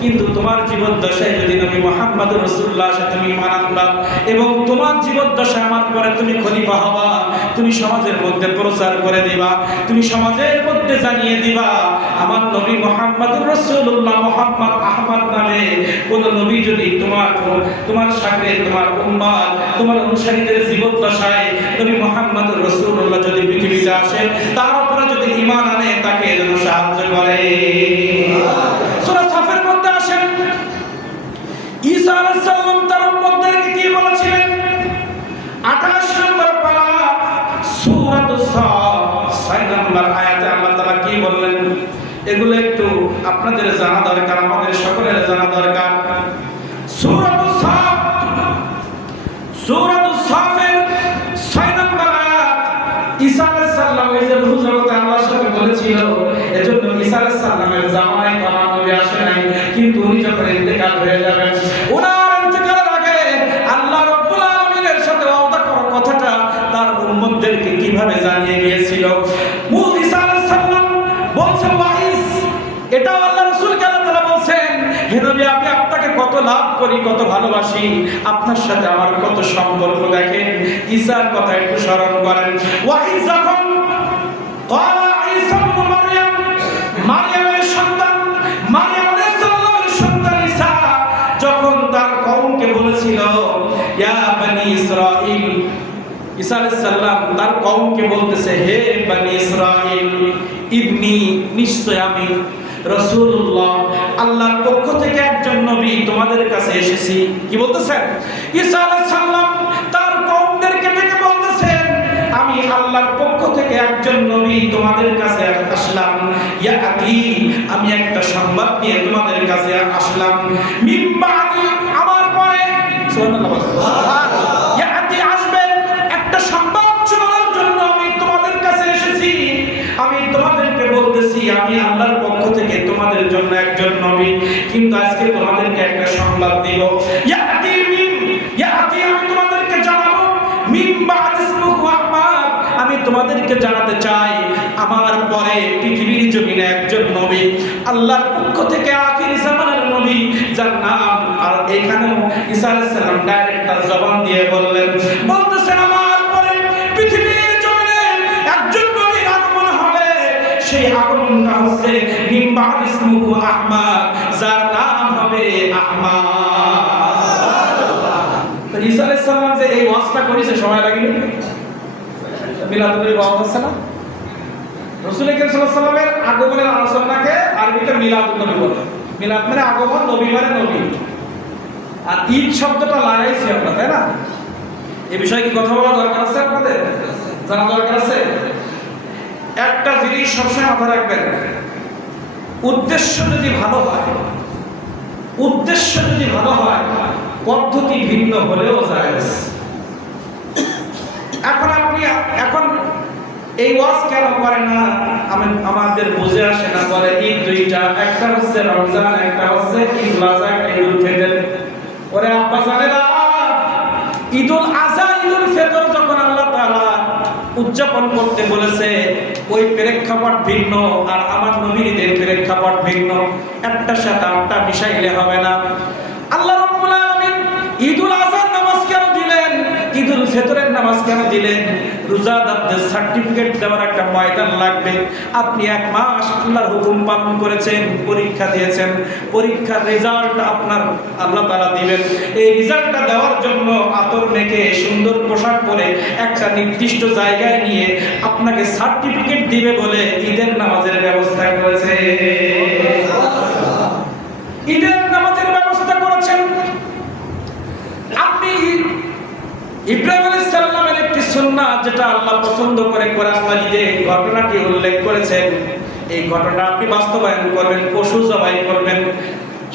কিন্তু তোমার জীবদ্দশায় যদি নবী মুহাম্মদুর রাসূলুল্লাহর সাথে তুমি ঈমান আনবা এবং তোমার জীবদ্দশায় আমার পরে তুমি খলিফা হবা, তুমি সমাজের মধ্যে প্রচার করে দিবা, তুমি সমাজের মধ্যে জানিয়ে দিবা আমার নবী মুহাম্মদুর রাসূলুল্লাহ মুহাম্মদ আহমদ নামে কোন নবী যদি তোমার সাথে তোমার উম্মত তোমার অনুসারীদের জীবদ্দশায় নবী মুহাম্মদুর রাসূলুল্লাহ যদি পৃথিবীতে আসে, তার উপরে যদি ঈমান আনে, তাকে যেন সাহায্য করে। সূরা সাফের মধ্যে আসেন, ঈসা আলাইহিস সালাম তার উম্মতদেরকে কি বলেছিলেন? 28 নম্বর পারা সূরাতুস সাফ 6 নম্বর আয়াতে আল্লাহ তাআলা কি বললেন, এগুলো একটু আপনাদের জানা দরকার, আমাদের সকলের জানা দরকার। সূরাতুস সাফের 6 নম্বর আয়াত, ঈসা আলাইহিস সালাম এই যে রূহ জগতে আল্লাহর সাথে বলেছিল, এজন্য ঈসা আলাইহিস সালামের জামানায় তো আমার নবী আসে নাই, কিন্তু উনি যখন ইন্তেকাল হয়ে যাবেন, ওনার ইন্তেকালের আগে আল্লাহ রাব্বুল আলামিনের সাথে ওয়াদা করা কথাটা তার উম্মতদেরকে কিভাবে জানিয়ে গিয়েছিল। ঈসা আলাইহিস সালাম বলছেন, ওয়াইস, এটা আল্লাহ রাসূলকে আল্লাহ তাআলা বলছেন, হে নবী আমি আপনাকে কত লাভ করি, কত ভালোবাসি, আপনার সাথে আমার কত সম্পর্ক, দেখেন ঈসার কথা একটু স্মরণ করেন। ওয়াইস যখন ক্বালা ঈসা ইবনে মারইয়াম, মারইয়ামের সন্তান, মারইয়াম আলাইহিস সালামের সন্তান ঈসা যখন তার কওমকে বলেছিল, ইয়া বনি ইসরাঈল, ঈসা আলাইহিস সালাম তার কওমকে বলতেছে, হে বনি ইসরাঈল, ইবনি, নিশ্চয় আমি রাসূলুল্লাহ আল্লাহর পক্ষ থেকে একজন নবী তোমাদের কাছে এসেছি। কি বলতেছেন? ঈসা আলাইহিস সালাম তার কওমদেরকে ডেকে বলতেছেন, আমি আল্লাহর পক্ষ থেকে একজন নবী তোমাদের কাছে আসলাম, ইয়াতি, আমি একটা সংবাদ নিয়ে তোমাদের কাছে আসলাম, মিন বাদি, আমার পরে, সুবহানাল্লাহ, ইয়াতি আসবে একটা সংবাদ শোনার জন্য আমি তোমাদের কাছে এসেছি। আমি তোমাদেরকে বলতেছি আমি আল্লাহর পক্ষ থেকে তোমাদের জন্য একজন নবী, কিন্তু আজকে তোমাদেরকে একটা সংবাদ দিব, ইয়াতি আমি তোমাদেরকে জানাবো, মিন বাদ ইসমুহু আহমদ, আমি তোমাদেরকে জানাতে চাই আমার পরে পৃথিবীর জমিনে একজন নবী, আল্লাহর পক্ষ থেকে আখির জামানের নবী, যার নাম আর এইখানেও ঈসা আলাইহিস সালাম ডাইরেক্ট তার জবান দিয়ে বললেন, বলতেছেন আমার পরে পৃথিবীর জমিনে একজন নবীর আগমন হবে, সেই আগমনটা হচ্ছে মিন বা'দ ইসমুহু আহমদ, যার নাম হবে আহমদ। তো ঈসা আলাইহিস সালাম যে এই ওয়াজটা করেছে সময় লাগেনি? মিলাদুন নবী ওয়াজ আছে না? রাসূল করিম সাল্লাল্লাহু আলাইহি ওয়াসাল্লামের আগমনের আলোচনাকে আরবিতে মিলাদুন নবী বলে। মিলাদ মানে আগমন, নবী মানে নবী। আর ঈদ শব্দটা লাগাইছি আমরা, তাই না? এই বিষয়ে কি কথা বলা দরকার আছে আপনাদের? জানা দরকার আছে? একটা জিনিস সবসময় মাথায় রাখবেন, উদ্দেশ্য যদি ভালো হয়, উদ্দেশ্য যদি ভালো হয়, পদ্ধতি ভিন্ন হলেও জায়েজ। এখন এই ওয়াজ কেন করে না আমাদের বুঝে আসে না। বলে ঈদ দুইটা, একটা হচ্ছে রমজান, একটা হচ্ছে ঈদ আযহা, ঈদুল ফিতর। ওরে আব্বা জানেরা, ঈদুল আযহা ঈদুল ফিতর যখন আল্লাহ তাআলা উদযাপন করতে বলেছে, ওই প্রেক্ষাপট ভিন্ন আর আমার নবীর ঈদের প্রেক্ষাপট ভিন্ন। একটার সাথে আটটা মিশাইলে হবে না। আল্লাহ রাব্বুল আলামিন ঈদুল আযহার নামাজ কেন দিলেন, ঈদুল ফিতরের নামাজ কেন দিলেন? রোজাদারদের সার্টিফিকেট দেওয়ার একটা ময়দান লাগবে। আপনি এক মাস আল্লাহর হুকুম পালন করেছেন, পরীক্ষা দিয়েছেন, পরীক্ষার রেজাল্ট আপনার আল্লাহ তাআলা দিবেন। এই রেজাল্টটা দেওয়ার জন্য আতর মেখে সুন্দর পোশাক পরে একটা নির্দিষ্ট জায়গায় নিয়ে আপনাকে সার্টিফিকেট দিবে বলে ঈদের নামাজের ব্যবস্থা করেছে। ঈদের নামাজের ব্যবস্থা করেছেন। আপনি ইব্রাহিম আলাইহিস সালামের একটি সুন্নাত যেটা আল্লাহ পছন্দ করে কোরআন মাজিদে ঘটনাটি উল্লেখ করেছেন, এই ঘটনা আপনি বাস্তবায়ন করবেন, পশু জবাই করবেন,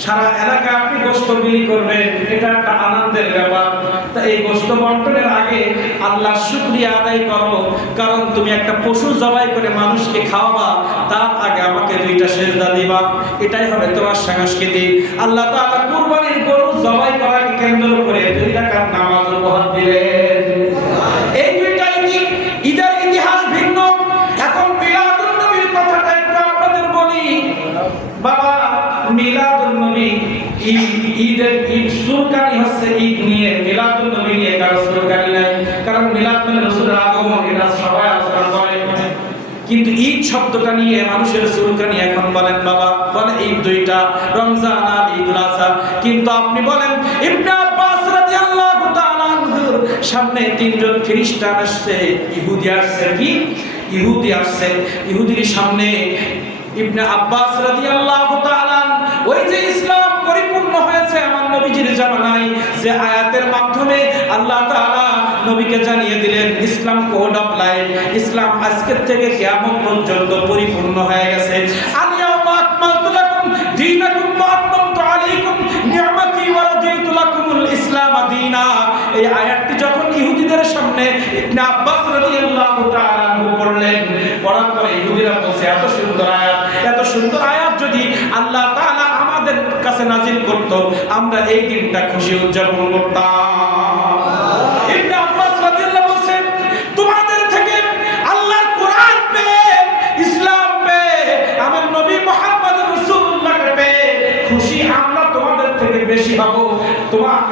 সারা এলাকা আপনি গোশত বিলি করবেন। এটা একটা আনন্দের ব্যাপার। তা এই গোশত বন্টনের আগে আল্লাহর শুকরিয়া আদায় করো, কারণ তুমি একটা পশু জবাই করে মানুষকে খাওয়াবা, তার আগে আমাকে দুইটা সেজদা দিবা। এটাই হবে তোমার সংস্কৃতি। আল্লাহ তাআলা কুরবানির গরু জবাই করাকে কেন্দ্র করে 2 রাকাত নামাজ উপহার দিলেন। এই দুইটা ঈদের ইতিহাস ভিন্ন। এখন মিলাদুন নবীর কথাটা একটু আপনাদের বলি। বাবা, মিলাদুন নবী ঈদের সুরকানি হচ্ছে ঈদ নিয়ে, মিলাদুন নবী নিয়ে কারো সুরকানি নাই। কারণ মিলাদ মানে রাসূলের আগমন, এটা সবাই আলোচনা করে। কিন্তু ঈদ শব্দটা নিয়ে মানুষের সুরকানি এখন বলেন বাবা, বলে ঈদ দুইটা, রমজান আর ঈদুল আযহা। কিন্তু আপনি বলেন ইবনে আব্বাস রাদিয়াল্লাহু তাআলা আনহুর সামনে 3 জন খ্রিস্টান আসছে, ইহুদি আসছে। কি ইহুদি আসছে? ইহুদির সামনে ইবনে আব্বাস রাদিয়াল্লাহু তাআলা, ওই যে ইসলাম পরিপূর্ণ হয়েছে আমার নবীজির জামানায়, যে আয়াতের মাধ্যমে আল্লাহ তাআলা নবীকে জানিয়ে দিলেন ইসলাম কোড অফ লাইফ, ইসলাম আজকের থেকে কিয়ামত পর্যন্ত পরিপূর্ণ হয়ে গেছে। আল-ইয়াওমা আকমালতু লাকুম দীনাকুম ওয়া আতমামতু আলাইকুম নি'মাতি ওয়া রাদিতু লাকুমুল ইসলাম দীনা। এই আয়াতটি যখন ইহুদিদের সামনে ইবনে আব্বাস রাদিয়াল্লাহু তাআলা পড়লেন, পড়ার পরে ইহুদিরা বলছে এত সুন্দর আয়াত, এত সুন্দর আয়াত যদি আল্লাহ তাআলা আমাদের কাছে নাজিল করত, আমরা এই দিনটা খুশি উদযাপন করতাম। ইবনে আব্বাস রাদিয়াল্লাহু বলেন তোমাদের থেকে আল্লাহর কোরআন পেয়ে, ইসলাম পেয়ে, আমার নবী মুহাম্মদ রাসূলুল্লাহকে পেয়ে খুশি আমরা তোমাদের থেকে বেশি হব।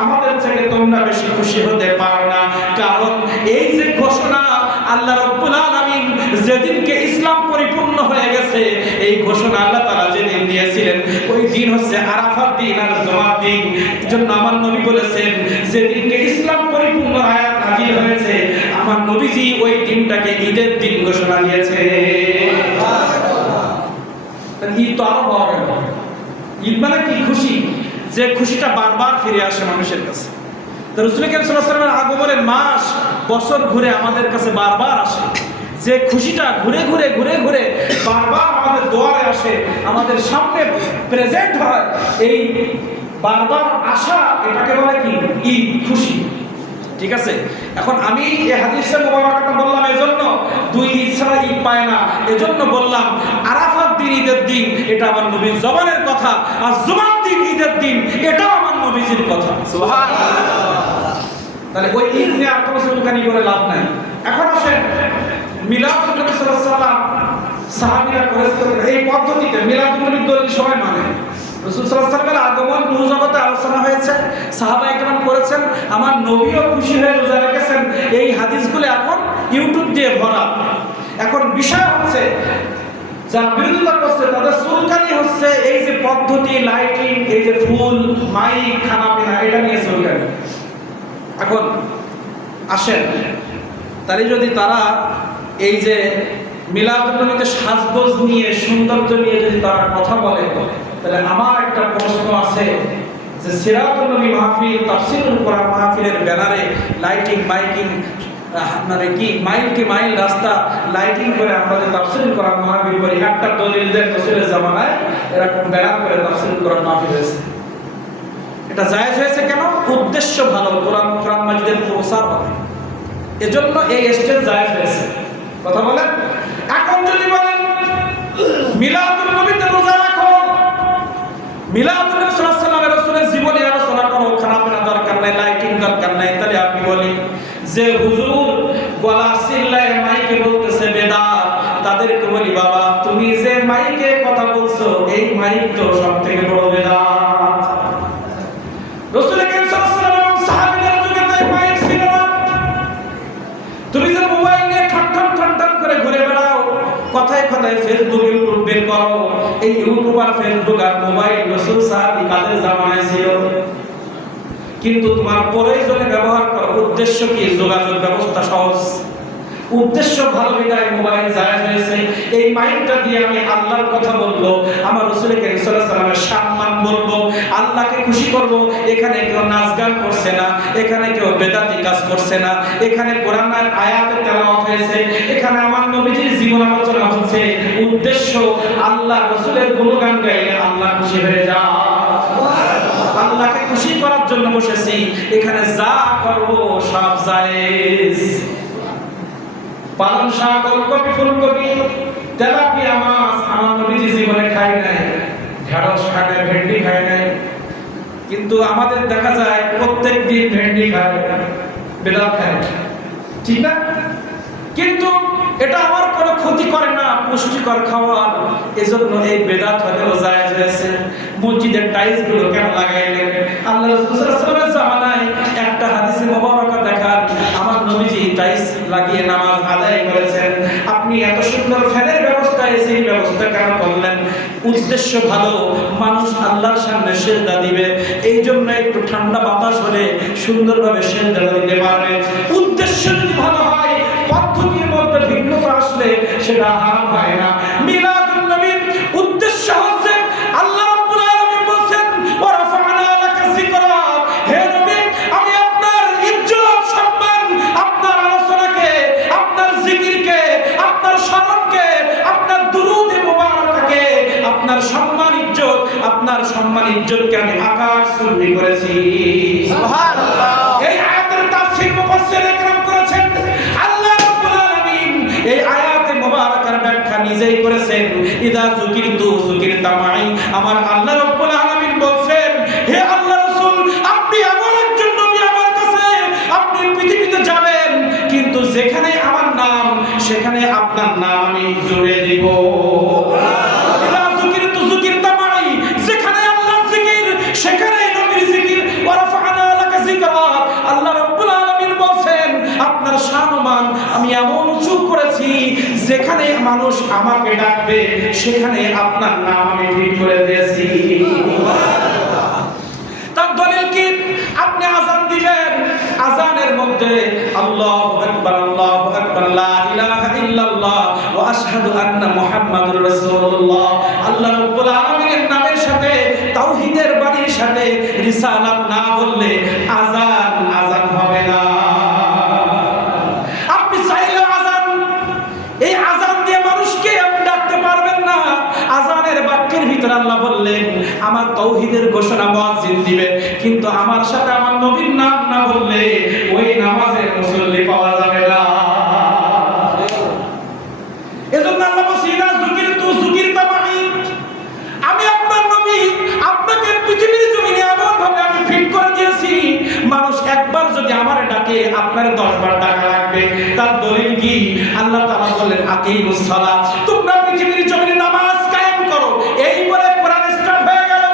আমাদের থেকে তোমরা বেশি খুশি হতে পারো না। কারণ এই যে ঘোষণা আল্লাহ রাব্বুল আলামিন যেদিনকে ইসলাম পরিপূর্ণ হয়ে গেছে, এই ঘোষণা আল্লাহ তাআলা যেদিন দিয়েছিলেন, ওই দিন হচ্ছে আরাফাত দিন আর জুমার দিন। এজন্য আমার নবী বলেছেন যেদিনকে ইসলাম পরিপূর্ণ আয়াত নাযিল হয়েছে, আমার নবীজি ওই দিনটাকে ঈদের দিন ঘোষণা দিয়েছে। ঈদ তো আরো বড় ব্যাপার। ঈদ মানে কি? খুশি, যে খুশিটা বারবার ফিরে আসে মানুষের কাছে। তো রাসূল করিম সাল্লাল্লাহু আলাইহি ওয়াসাল্লামের আগমনের মাস, বছর ঘুরে আমাদের কাছে বারবার আসে। যে খুশিটা ঘুরে ঘুরে ঘুরে ঘুরে বারবার আমাদের দুয়ারে আসে, আমাদের সামনে প্রেজেন্ট হয়, এই বারবার আসা, এটাকে বলে কি? ঈদ, খুশি। ঠিক আছে? এখন আমি এই হাদিসের মুবারাকাটা বললাম এজন্য, 2 ঈদ ছাড়া ঈদ পায় না, এজন্য বললাম আরাফাত দিন ঈদের দিন, এটা আমার নবীর জবানের কথা। আর জুমার দিন ঈদের দিন, এটাও আমার নবীজির কথা। সুবহানাল্লাহ। তাহলে ওই ঈদ নিয়ে আর কোনো সুলকানি করে লাভ নাই। এখন আসেন মিলাদুন নবী সাল্লাল্লাহু আলাইহি ওয়াসাল্লাম সাহাবীরা করেছেন এই পদ্ধতিতে। মিলাদুন নবীর দলিল সবাই মানে, রাসূল সাল্লাল্লাহু আলাইহি ওয়াসাল্লামের আগমন রুহ জগতে আলোচনা হয়েছে, সাহাবায়ে কেরাম করেছেন, আমার নবীও খুশি হয়ে রোজা রেখেছেন। এই হাদিসগুলো এখন ইউটিউব দিয়ে ভরা। এখন বিষয় হচ্ছে যারা বিরোধিতা করছে তাদের চুলকানি হচ্ছে এই যে পদ্ধতি, লাইটিং, এই যে ফুল, মাইক, খানা পিনা, এটা নিয়ে চুলকানি। এখন আসেন, তাই যদি তারা এই যে মিলাদুন নবীতে সাজগোজ নিয়ে, সৌন্দর্য নিয়ে যদি তারা কথা বলে, তাহলে আমার একটা প্রশ্ন আছে যে সিরাতুন নবী মাহফিল, তাফসীরুল কোরআন মাহফিলের ব্যানারে লাইটিং, মাইকিং, মানে কি মাইল রাস্তা লাইটিং করে আমরা যে তাফসীরুল কোরআন মাহফিল করি, একটা দলিল দেন রাসূলের জামানায় এরকম ব্যানার করে তাফসীরুল কোরআন মাহফিল হয়েছে। এটা জায়েজ হয়েছে কেন? উদ্দেশ্য ভালো, কোরআন মাজিদের প্রচার হবে, এজন্য এই স্টেজ জায়েজ হয়েছে। কথা বলেন। এখন যদি বলেন মিলাদুন নবীতে রোজা রাখো, মিলাদুন নবী সাল্লাল্লাহু আলাইহি ওয়াসাল্লামের রাসূলের জীবনী আলোচনা করো, খানা পিনা দরকার নাই, লাইটিং দরকার নাই, তাহলে আপনি বলি যে হুজুর গলা চিল্লায় মাইকে বলতেছে বেদাত, তাদেরকে বলি বাবা তুমি যে মাইকে কথা বলছো এই মাইক তো সবথেকে বড় বেদাত। রাসূল করিম সাল্লাল্লাহু আলাইহি ওয়াসাল্লাম এবং সাহাবীদের যুগে তো মাইক ছিল না। তুমি যে মোবাইল নিয়ে ঠান করে ঘুরে বেড়াও, কথায় কথায় ফেসবুক, ইউটিউব বের করো, এই ইউটিউব আর ফেসবুক আর মোবাইল রাসূল সাহাবী কাদের জামানায় ছিল, কিন্তু তোমার প্রয়োজনে ব্যবহার করো। উদ্দেশ্য কি? যোগাযোগ ব্যবস্থা সহজ, উদ্দেশ্য ভালো বিদায় মোবাইল জায়েজ হয়েছে। এই মাইকটা দিয়ে আমি আল্লাহর কথা বলবো, আমার রাসূল করিম সাল্লাল্লাহু আলাইহি ওয়াসাল্লামের সম্মান বলবো, আল্লাহকে খুশি করব। এখানে কেউ নাচ গান করছে না, এখানে কেউ বেদাতি কাজ করছে না, এখানে কোরআনের আয়াতের তেলাওয়াত হয়েছে, এখানে আমার নবীজির জীবন আলোচনা হচ্ছে। উদ্দেশ্য আল্লাহ রাসূলের গুণগান গাইলে আল্লাহ খুশি হয়ে যায়। আল্লাহকে খুশি করার জন্য বসেছি, এখানে যা করব সব জায়েজ। পালং শাক, ওলকপি, ফুলকপি, তেলাপিয়া মাছ আমার নবীজি জীবনে খায় নাই, ঢেঁড়স খায় নাই, ভেন্ডি খায় নাই, কিন্তু আমাদের দেখা যায় প্রত্যেক দিন ভেন্ডি খায়, বেদাত খায়, ঠিক না? কিন্তু এটা আমার কোনো ক্ষতি করে না, পুষ্টিকর খাবার, এজন্য এই বেদাত হলেও জায়েজ হয়েছে। মসজিদের টাইলস গুলো কেন লাগাইলেন? আল্লাহ রাসূল সাল্লাল্লাহু আলাইহি ওয়াসাল্লামের জামানায় একটা হাদিসে মুবারাকা দেখান, আমার নবীজি টাইলস লাগিয়ে নামাজ আদায় করেছেন। আপনি এত সুন্দর ফ্যানের ব্যবস্থা, এসির ব্যবস্থা কেন করলেন? উদ্দেশ্য ভালো, মানুষ আল্লাহর সামনে সিজদা দিবে, এই জন্য একটু ঠান্ডা বাতাস হলে সুন্দরভাবে সিজদা দিতে পারবে। উদ্দেশ্য যদি ভালো হয়, পদ্ধতির মধ্যে ভিন্নতা আসলে সেটা হারাম হয় না। মিলাদুন নবীর উদ্দেশ্য হচ্ছে আল্লাহ রাব্বুল আলামিন বলেন ওয়া রাফা'না লাকা যিকরা, হে নবী আমি আপনার ইজ্জত, সম্মান, আপনার আলোচনাকে, আপনার জিকিরকে, আপনার স্মরণকে, আপনার দুরূদ মুবারাকাকে, আপনার সম্মান ইজ্জত, আপনার সম্মান ইজ্জতকে আমি আকাশ চূর্ণী করেছি। সুবহানাল্লাহ। এই আয়াতের তাফসীর মুফাসসিরিন کرام করেছেন, আল্লাহ রাব্বুল আলামিন এই আয়াতে মুবারাকার ব্যাখ্যা নিজেই করেছেন। ইদা যুকিরতু যুকিরতা মাই, আমার আল্লাহ রাব্বুল আলামিন বলেন হে আল্লাহ রাসূল আপনি এমন একজন নবী আমার কাছে, আপনি পৃথিবীতে যাবেন কিন্তু যেখানে আমার নাম সেখানে আপনার নাম আমি জুড়ে দিব। ইদা যুকিরতু যুকিরতা মাই, যেখানে আল্লাহর জিকির সেখানে নবীর জিকির। ওয়া রাফা'না লাকা যিকরা, আল্লাহ রাব্বুল আলামিন বলেন আপনার সম্মান আমি এমন উঁচু করেছি যেখানে মানুষ আমাকে ডাকবে সেখানে আপনার নাম আমি ঠিক করে দিয়েছি। তার দলিল কি? আপনি আযান দিবেন, আযানের মধ্যে আল্লাহু আকবার, আল্লাহু আকবার, লা ইলাহা ইল্লাল্লাহ ওয়া আশহাদু আন্না মুহাম্মাদুর রাসূলুল্লাহ, আল্লাহ রাব্বুল আলামিনের নামের সাথে, তাওহীদের বাণীর সাথে রিসালাত না বললে আযান হবে না। আপনি চাইলে এই আযান দিয়ে মানুষকে আপনি ডাকতে পারবেন না। আযানের বাক্যের ভিতরে আল্লাহ বললেন আমার তাওহীদের ঘোষণা মুয়াজ্জিন দিবে, কিন্তু আমার সাথে আমার নবীর নাম না বললে ওই নামাজে মুসল্লি পাওয়া যাবে না। এজন্য আল্লাহ বলেন ইদা যুকিরতু যুকিরতা মাই, আমি আপনার নবী, আপনাকে পৃথিবীর জমিনে এমন ভাবে আমি ফিট করে দিয়েছি, মানুষ একবার যদি আমারে ডাকে আপনার 10 বার ডাকা লাগবে। তার দলিল কি? আল্লাহ তাআলা বলেন আকিমুস সালাত, তোমরা পৃথিবীর জমিনে নামাজ কায়েম করো। এই বলে কোরআন স্টার্ট হয়ে গেল।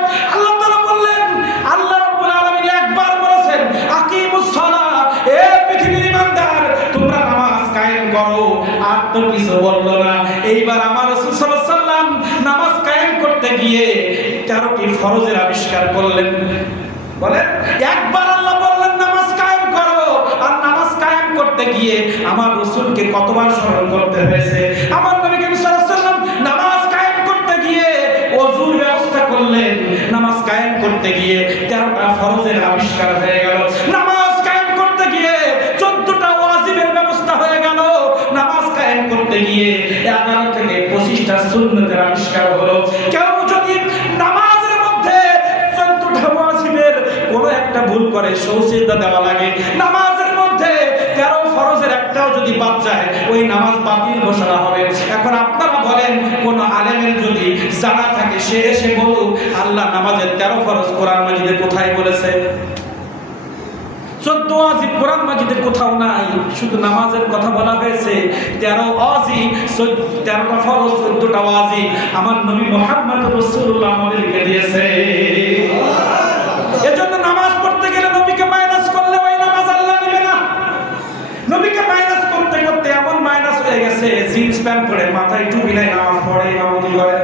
তো কিছু বললো না। এইবার আমার রাসূল সাল্লাল্লাহু আলাইহি ওয়াসাল্লাম নামাজ কায়েম করতে গিয়ে 13টি ফরজের আবিষ্কার করলেন। বলেন, একবার আল্লাহ বললেন নামাজ কায়েম করো, আর নামাজ কায়েম করতে গিয়ে আমার রাসূলকে কতবার স্মরণ করতে হয়েছে। আমার নবী করিম সাল্লাল্লাহু আলাইহি ওয়াসাল্লাম নামাজ কায়েম করতে গিয়ে ওযুর ব্যবস্থা করলেন। নামাজ কায়েম করতে গিয়ে 13টা ফরজের আবিষ্কার হয়ে গেল। নামাজ কায়েম করতে গিয়ে 14টা ওয়াজিবের ব্যবস্থা হয়ে গেল। নামাজ কায়েম করতে গিয়ে 11 থেকে 25টা সুন্নতের আবিষ্কার হলো। কেউ যদি নামাজের মধ্যে 14টা ওয়াজিবের কোনো একটা ভুল করে সৌসিজদা দেওয়া লাগে। নামাজের মধ্যে 13 ফরজের একটাও যদি বাদ যায় ওই নামাজ বাতিল ঘোষণা হবে। এখন আপনারা বলেন, কোন আলেমের যদি জানা থাকে সে এসে বলুক আল্লাহ নামাজের 13 ফরজ কোরআন মাজিদে কোথায় বলেছে? 14 ওয়াজিব কোরআন মাজিদে কোথাও নাই, শুধু নামাজের কথা বলা হয়েছে। 13 ওয়াজিব, 13টা ফরজ, 14টা ওয়াজিব আমার নবী মুহাম্মদ রাসূলুল্লাহ আমাদেরকে দিয়েছে। এজন্য নামাজ পড়তে গেলে নবীকে মাইনাস করলে ওই নামাজ আল্লাহ দিবে না। নবীকে মাইনাস করতে করতে এমন মাইনাস হয়ে গেছে, জিন্স প্যান্ট পরে মাথায় টুপি নাই নামাজ পড়ে ইমামতি করে।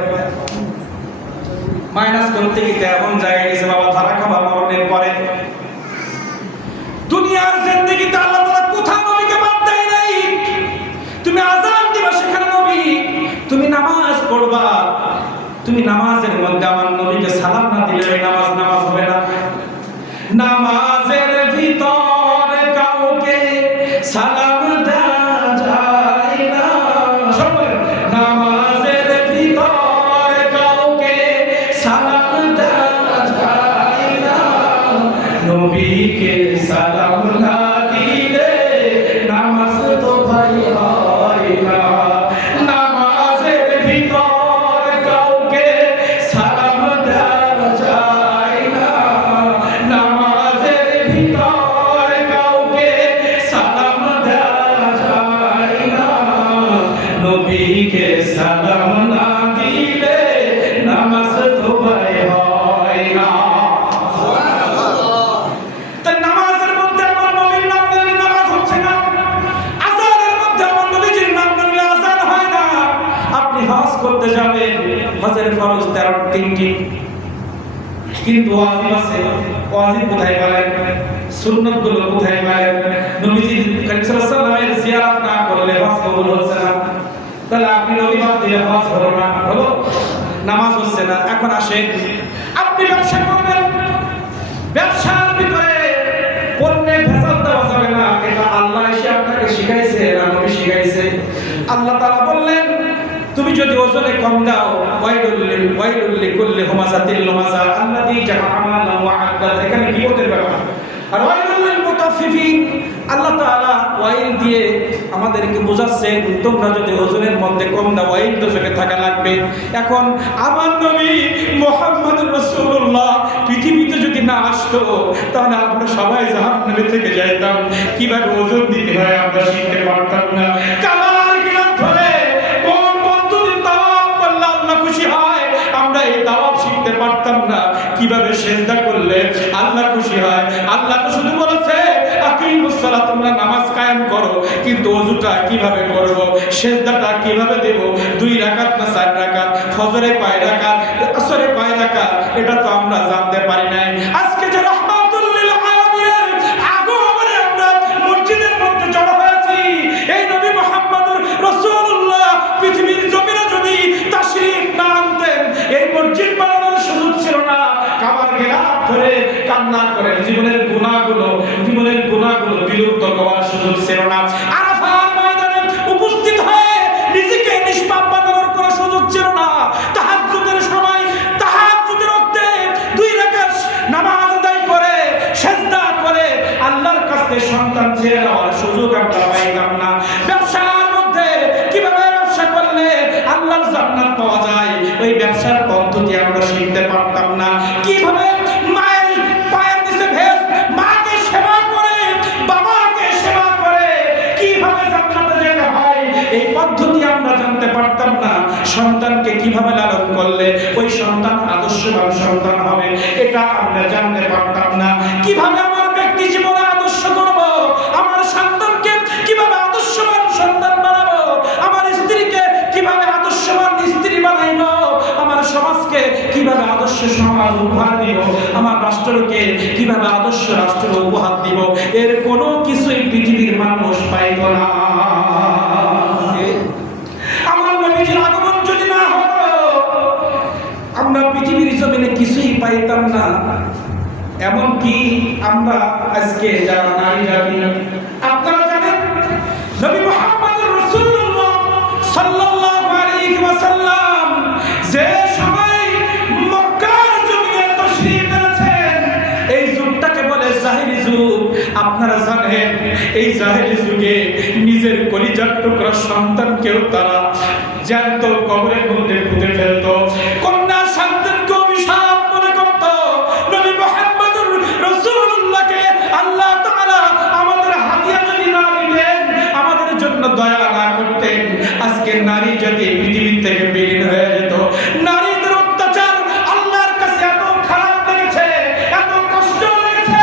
মাইনাস করতে গিয়ে এমন জায়গায় গেছে বাবা ধারা খাবা মরণের পরে। দুনিয়ার জিন্দেগিতে আল্লাহ তাআলা কোথাও নবীকে বাদ দেয় নাই। তুমি আযান দিবা সেখানে নবী, তুমি নামাজ পড়বা, তুমি নামাজের মধ্যে আমার নবীকে সালাম না দিলে ওই নামাজ নামাজ হবে না। নামাজের ভিতরে কাউকে সালাম দেওয়া যায় না। নামাজের ভিতরে কাউকে সালাম দেওয়া যায় না। নবীকে সালাম না দিলে নামাজ তো ভাই হয় না। নামাজের ভিতরে কাউকে সালাম দেওয়া যায় না। নামাজের ভিতরে কাউকে সালাম দেওয়া যায় না। নবীকে সালাম না দিলে নামাজ তো ভাই হয় না। করতে যাবেন, হজের ফরজ 13টি, কিন্তু ওয়াজিব আছে। ওয়াজিব কোথায় পাবেন? সুন্নাতগুলো কোথায় পাবেন? নবীজি করিম সাল্লাল্লাহু আলাইহি ওয়াসাল্লামের জিয়ারত না করলে হজ কবুল হচ্ছে না। তাহলে আপনি নবী বাদ দিয়ে হজ হলো না, হলো নামাজ হচ্ছে না। এখন আসেন, আপনি ব্যবসা করবেন, ব্যবসার ভিতরে পণ্যে ভেজাল দেওয়া যাবে না। এটা আল্লাহ এসে আপনাকে শিখাইছে না নবী শিখাইছে? আল্লাহ তাআলা বললেন তুমি যদি ওজনে কম দাও, ওয়াইলুল লিকুল্লি হুমাযাতিল লুমাযা আল্লাযী জামাআ মালান ওয়া আদ্দাদ, এখানে বিপদের ব্যাপার। আর ওয়াইলুল লিল মুতাফফিফিন, আল্লাহ তাআলা ওয়াইল দিয়ে আমাদেরকে বোঝাচ্ছেন তোমরা যদি ওজনের মধ্যে কম দাও ওয়াইল তো চোখে থাকা লাগবে। এখন আমার নবী মুহাম্মদুর রাসূলুল্লাহ পৃথিবীতে যদি না আসতো তাহলে আমরা সবাই জাহান্নামে থেকে যাইতাম। কিভাবে ওজন দিতে হয় আমরা শিখতে পারতাম না। কালার গিলাফ ধরে আমরা এই তাওয়াব শিখতে পারতাম না। কিভাবে সিজদা করলে আল্লাহ খুশি হয়। আল্লাহ তো শুধু বলেছে আকিমুস সালাত, তোমরা নামাজ কায়েম করো, কিন্তু ওযুটা কিভাবে করব, সিজদাটা কিভাবে দেব, 2 রাকাত না 4 রাকাত, ফজরে কয় রাকাত, আসরে কয় রাকাত, এটা তো আমরা জানতে পারি নাই। আজকে যে রাহমাতুল লিল আলামিনের আগমনে আমরা মসজিদের মধ্যে জড়ো হয়েছি, এই নবী মুহাম্মদুর রাসূলুল্লাহ পৃথিবীর জমিনে যদি তাশরীফ না আনতেন এই মসজিদ বানানোর সুযোগ ছিল না। কাবার গিলাফ ধরে কান্না করে জীবনের গুনাহগুলো বিলুপ্ত করার সুযোগ ছিল না। আরাফার ময়দানে উপস্থিত হয়ে নিজেকে নিষ্পাপ বানানোর কোনো সুযোগ ছিল না। তাহাজ্জুদের সময় তাহাজ্জুদের রক্তে 2 রাকাত নামাজ আদায় করে সিজদা করে আল্লাহর কাছে সন্তান চেয়ে নেওয়ার সুযোগ আমরা পাইতাম না। ব্যবসার মধ্যে কিভাবে ব্যবসা করলে আল্লাহর জান্নাত পাওয়া যায় ওই ব্যবসার পদ্ধতি আমরা শিখতে পারতাম না। কিভাবে মায়ের পায়ের নিচে ভেস মাকে সেবা করে বাবাকে সেবা করে কিভাবে জান্নাতে যেতে হয় এই পদ্ধতি আমরা জানতে পারতাম না। সন্তানকে কিভাবে লালন করলে ওই সন্তান আদর্শবান সন্তান হবে এটা আমরা জানতে পারতাম না। কিভাবে আমার ব্যক্তি জীবনে আদর্শ করব, আমার সন্তানকে কিভাবে আদর্শবান সন্তান বানাবো, আমার সমাজ উপহার দিব, আমার রাষ্ট্রকে কিভাবে আদর্শ রাষ্ট্র উপহার দিব, এর কোনো কিছুই পৃথিবীর মানুষ পাইত না। আমার নবীজির আগমন যদি না হতো, আমরা পৃথিবীর জমিনে কিছুই পাইতাম না। এমনকি আমরা আজকে যারা নারী জাতি, আপনারা জানেন নবী মুহাম্মদুর রাসূলুল্লাহ সাল্লাল্লাহু আলাইহি ওয়াসাল্লাম যে সময় মক্কার জমিনে তাশরীফ এনেছেন, এই যুগটাকে বলে জাহেলি যুগ। আপনারা জানেন এই জাহেলি যুগে নিজের কলিজার টুকরা সন্তানকেও তারা জ্যান্ত কবরের মধ্যে পুঁতে ফেলত, কন্যা সন্তানকে অভিশাপ মনে করত। নবী মুহাম্মদুর রাসূলুল্লাহকে আল্লাহ তাআলা আমাদের হাদিয়া যদি না দিতেন, আমাদের জন্য দয়া না করতেন, আজকে নারী জাতি পৃথিবী থেকে বিলীন হয়ে যেত। নারীদের অত্যাচার আল্লাহর কাছে এত খারাপ লেগেছে, এত কষ্ট লেগেছে,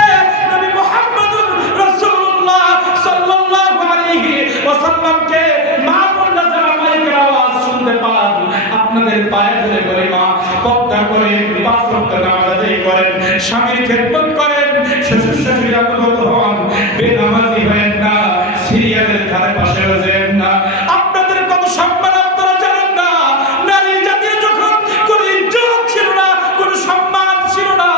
নবী মুহাম্মদুর রাসূলুল্লাহ সাল্লাল্লাহু আলাইহি ওয়াসাল্লামকে মা বললা যারা মাইকের আওয়াজ শুনতে পান, আপনাদের পায়ে ধরে বলে মা পর্দা করে পাঁচ ওয়াক্ত নামাজ আদায় করেন, স্বামীর খেদমত করেন, শ্বশুর শাশুড়ি আনুগত হন, বেনামাজি হবেন না, সিরিয়ালের ধারে পাশে যাবেন না। আপনাদের কত সম্মান আপনারা জানেন না। নারী জাতির যখন কোনো ইজ্জত ছিল না, কোনো সম্মান ছিল না,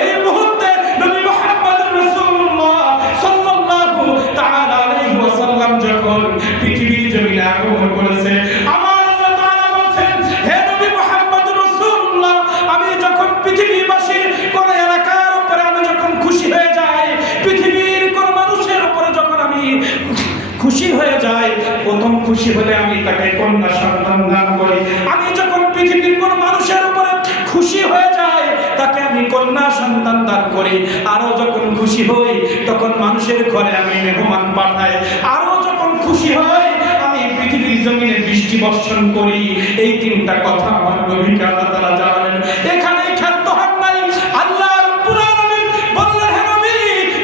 এই মুহূর্তে নবী মুহাম্মদুর রাসূলুল্লাহ সাল্লাল্লাহু তাআলা আলাইহি ওয়াসাল্লাম যখন পৃথিবীর জমিনে আগমন করেছে, আমার আল্লাহ তাআলা বলেন, হে নবী মুহাম্মদুর রাসূলুল্লাহ, আমি যখন পৃথিবীবাসীর কোন এলাকার উপরে আমি যখন খুশি হয়ে যাই, পৃথিবীর কোন মানুষের উপরে যখন আমি খুশি হয়ে যাই, প্রথম খুশি হলে আমি তাকে কন্যা সন্তান দান করি। আমি যখন পৃথিবীর কোন মানুষের উপরে খুশি হয়ে যাই, তাকে আমি কন্যা সন্তান দান করি। আরো যখন খুশি হই, তখন মানুষের ঘরে আমি মেহমান পাঠাই। আরো যখন খুশি হই, আমি পৃথিবীর জমিনে বৃষ্টি বর্ষণ করি। এই তিনটা কথা আমার নবীকে আল্লাহ তাআলা জানালেন। এখানে ক্ষান্ত হন নাই। আল্লাহ রাব্বুল আলামিন বললেন, হে নবী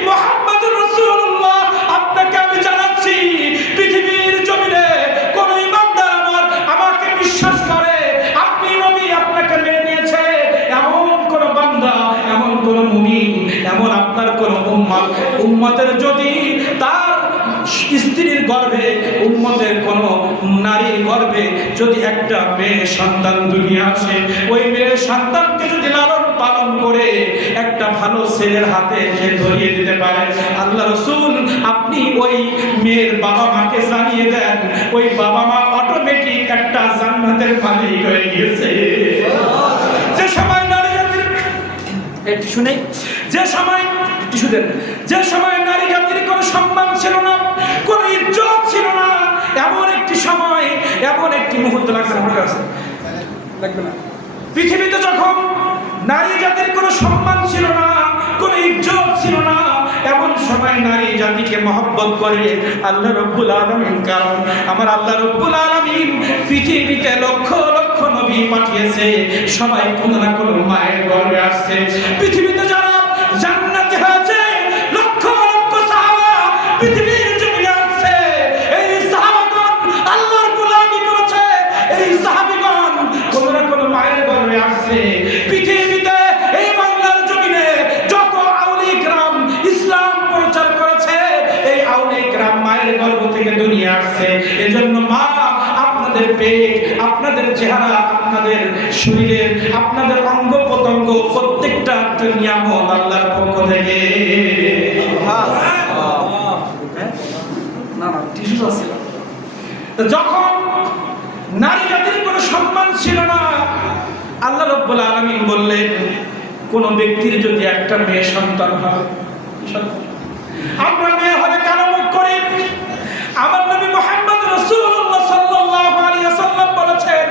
মুহাম্মদুর রাসূলুল্লাহ, আপনাকে আমি জানাচ্ছি, পৃথিবীর জমিনে কোন ইমানদার আমাকে বিশ্বাস করে, আপনি নবী, আপনাকে মেনে নিয়েছে, এমন কোন বান্দা, এমন কোন মুমিন, এমন আপনার কোন উম্মতের যদি তার স্ত্রীর গর্ভে, উম্মতের কোন নারীর গর্ভে যদি একটা মেয়ে সন্তান দুনিয়া আসে, ওই মেয়ে সন্তানকে যদি লালন পালন করে একটা ভালো ছেলের হাতে সে ধরিয়ে দিতে পারে, আল্লাহ রাসূল আপনি ওই মেয়ের বাবা মাকে জানিয়ে দেন, ওই বাবা মা অটোমেটিক একটা জান্নাতের মালিক হয়ে গিয়েছে। যে সময় নারী জাতির একটু শুনে, যে সময় টিস্যু দেন, যে সময় নারী জাতির কোনো সম্মান ছিল না, কোনো ইজ্জত ছিল না, এমন একটি সময়, এমন একটি মুহূর্ত লাগছে আমার কাছে, লাগবে না, পৃথিবীতে যখন নারী জাতির কোনো সম্মান ছিল না, কোনো ইজ্জত ছিল না, এমন সময় নারী জাতিকে মহব্বত করে আল্লাহ রাব্বুল আলামিন। কারণ আমার আল্লাহ রাব্বুল আলামিন পৃথিবীতে লক্ষ লক্ষ নবী পাঠিয়েছে, সবাই কোনো না কোনো মায়ের গর্ভে আসছে। পৃথিবীতে যারা জান্নাতে হয়েছে, লক্ষ লক্ষ সাহাবা পৃথিবীর জমিনে আসছে। এই সাহাবাগণ আল্লাহর গোলামি করেছে, এই সাহাবীগণ কোনো না কোনো মায়ের গর্ভে আসছে। পৃথিবীতে এই বাংলার জমিনে যত আউলিয়া কিরাম ইসলাম প্রচার করেছে, এই আউলিয়া কিরাম মায়ের গর্ভ থেকে দুনিয়া আসছে। এজন্য মা, আপনাদের পেট, আপনাদের চেহারা, আপনাদের শরীরের, আপনাদের অঙ্গ প্রত্যঙ্গ প্রত্যেকটা নিয়ামত আল্লাহর পক্ষ থেকে। না না, টিস্যু আছে। যখন নারী জাতির কোনো সম্মান ছিল না, আল্লাহ রাব্বুল আলামিন বললেন, কোন ব্যক্তির যদি একটা মেয়ে সন্তান হয়, আমরা মেয়ে হলে কালো মুখ করি। আমার নবী মুহাম্মদ রাসূলুল্লাহ সাল্লাল্লাহু আলাইহি ওয়াসাল্লাম বলেছেন,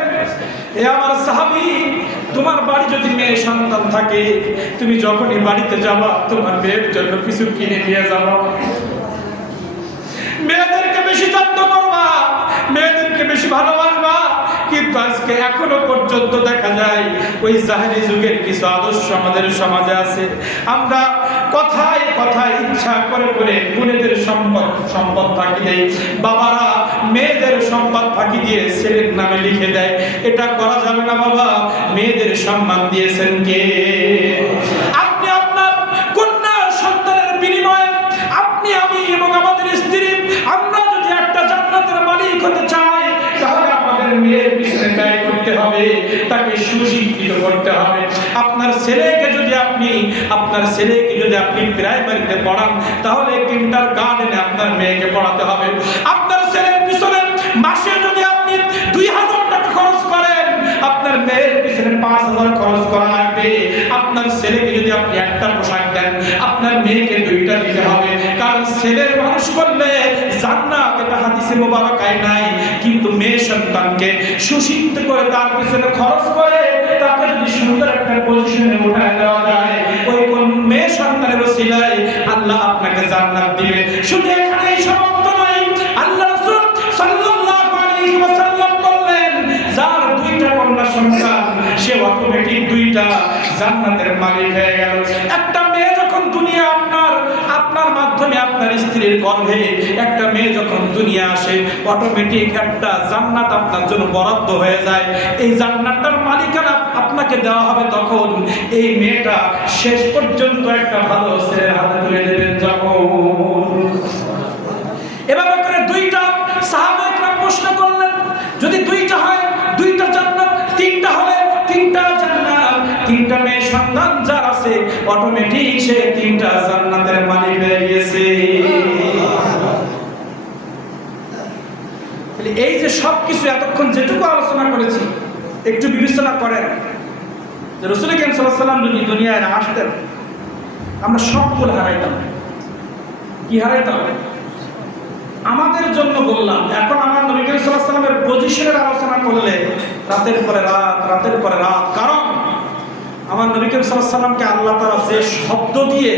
হে আমার সাহাবী, তোমার বাড়ি যদি মেয়ে সন্তান থাকে, তুমি যখনই বাড়িতে যাবা, তোমার মেয়ের জন্য কিছু কিনে নিয়ে যাবা। মেয়েদেরকে বেশি যত্ন করবা, মেয়েদেরকে বেশি ভালোবাসবা। কিন্তু আজকে এখনো পর্যন্ত দেখা যায় ওই জাহেলি যুগের কিছু আদর্শ আমাদের সমাজে আছে। আমরা কথায় কথায় ইচ্ছা করে করে বোনেদের সম্পদ ফাঁকি দেই। বাবারা মেয়েদের সম্পদ ফাঁকি দিয়ে ছেলের নামে লিখে দেয়। এটা করা যাবে না বাবা। মেয়েদের সম্মান দিয়েছেন কে? আপনি আপনার কন্যা সন্তানের বিনিময়ে আপনি, আমি এবং আমাদের স্ত্রী, আমরা যদি একটা জান্নাতের মালিক হতে চাই, তাহলে আমাদের মেয়ের পিছনে ব্যয় করতে হবে, তাকে সুশিক্ষিত করতে হবে। আপনার ছেলেকে যদি আপনি প্রাইমারিতে পড়ান, তাহলে কিন্ডারগার্টেনে আপনার মেয়েকে পড়াতে হবে। আপনার ছেলের পিছনে মাসে যদি আপনি 2000 টাকা খরচ করেন, আপনার মেয়ের পিছনে 5000 খরচ করা লাগবে। আপনার ছেলেকে যদি আপনি একটা পোশাক দেন, আপনার মেয়েকে 2টা দিতে হবে। কারণ ছেলের মানুষ করলে জান্নাত, এটা হাদিসে মোবারকায় নাই। কিন্তু মেয়ে সন্তানকে সুশিক্ষিত করে তার পিছনে খরচ করে তাকে যদি সুন্দর একটা পজিশনে উঠায় দেওয়া যায়, ওই কোন মেয়ে সন্তানের ওসিলায় আল্লাহ আপনাকে জান্নাত দিবে। শুধু এখানেই সমাপ্ত নয়, আল্লাহ রাসূল সাল্লাল্লাহু আলাইহি ওয়াসাল্লাম বললেন, যার 2টা কন্যা সন্তান, সে অটোমেটিক 2টা জান্নাতের মালিক হয়ে গেল। একটা মেয়ে যখন দুনিয়া আপনার মাধ্যমে আপনার স্ত্রীর গর্ভে একটা মেয়ে যখন দুনিয়া আসে, অটোমেটিক একটা জান্নাত আপনার জন্য বরাদ্দ হয়ে যায়। এই জান্নাতটার মালিকানা আপনাকে দেওয়া হবে তখন এই মেয়েটা শেষ পর্যন্ত একটা ভালো ছেলের হাতে তুলে দেবেন যখন। এভাবে করে 2টা সাহাবা একরাম প্রশ্ন করলেন, যদি 2টা হয় 2টা জান্নাত, 3টা হলে 3টা জান্নাত, 3টা মেয়ে সন্তান যার আছে অটোমেটিক সে 3টা জান্নাতের মালিক হয়ে গেছে। এই যে সবকিছু এতক্ষণ যেটুকু আলোচনা করেছি, একটু বিবেচনা করেন যে রাসূল করিম সাল্লাল্লাহু আলাইহি ওয়াসাল্লাম যদি দুনিয়ায় না আসতেন, আমরা সবগুলো হারাইতাম। কি হারাইতাম? আমাদের জন্য বললাম। এখন আমার নবী করিম সাল্লাল্লাহু আলাইহি ওয়াসাল্লামের পজিশনের আলোচনা করলে রাতের পরে রাত, কারণ আমার নবী করিম সাল্লাল্লাহু আলাইহি ওয়াসাল্লামকে আল্লাহ তাআলা যে শব্দ দিয়ে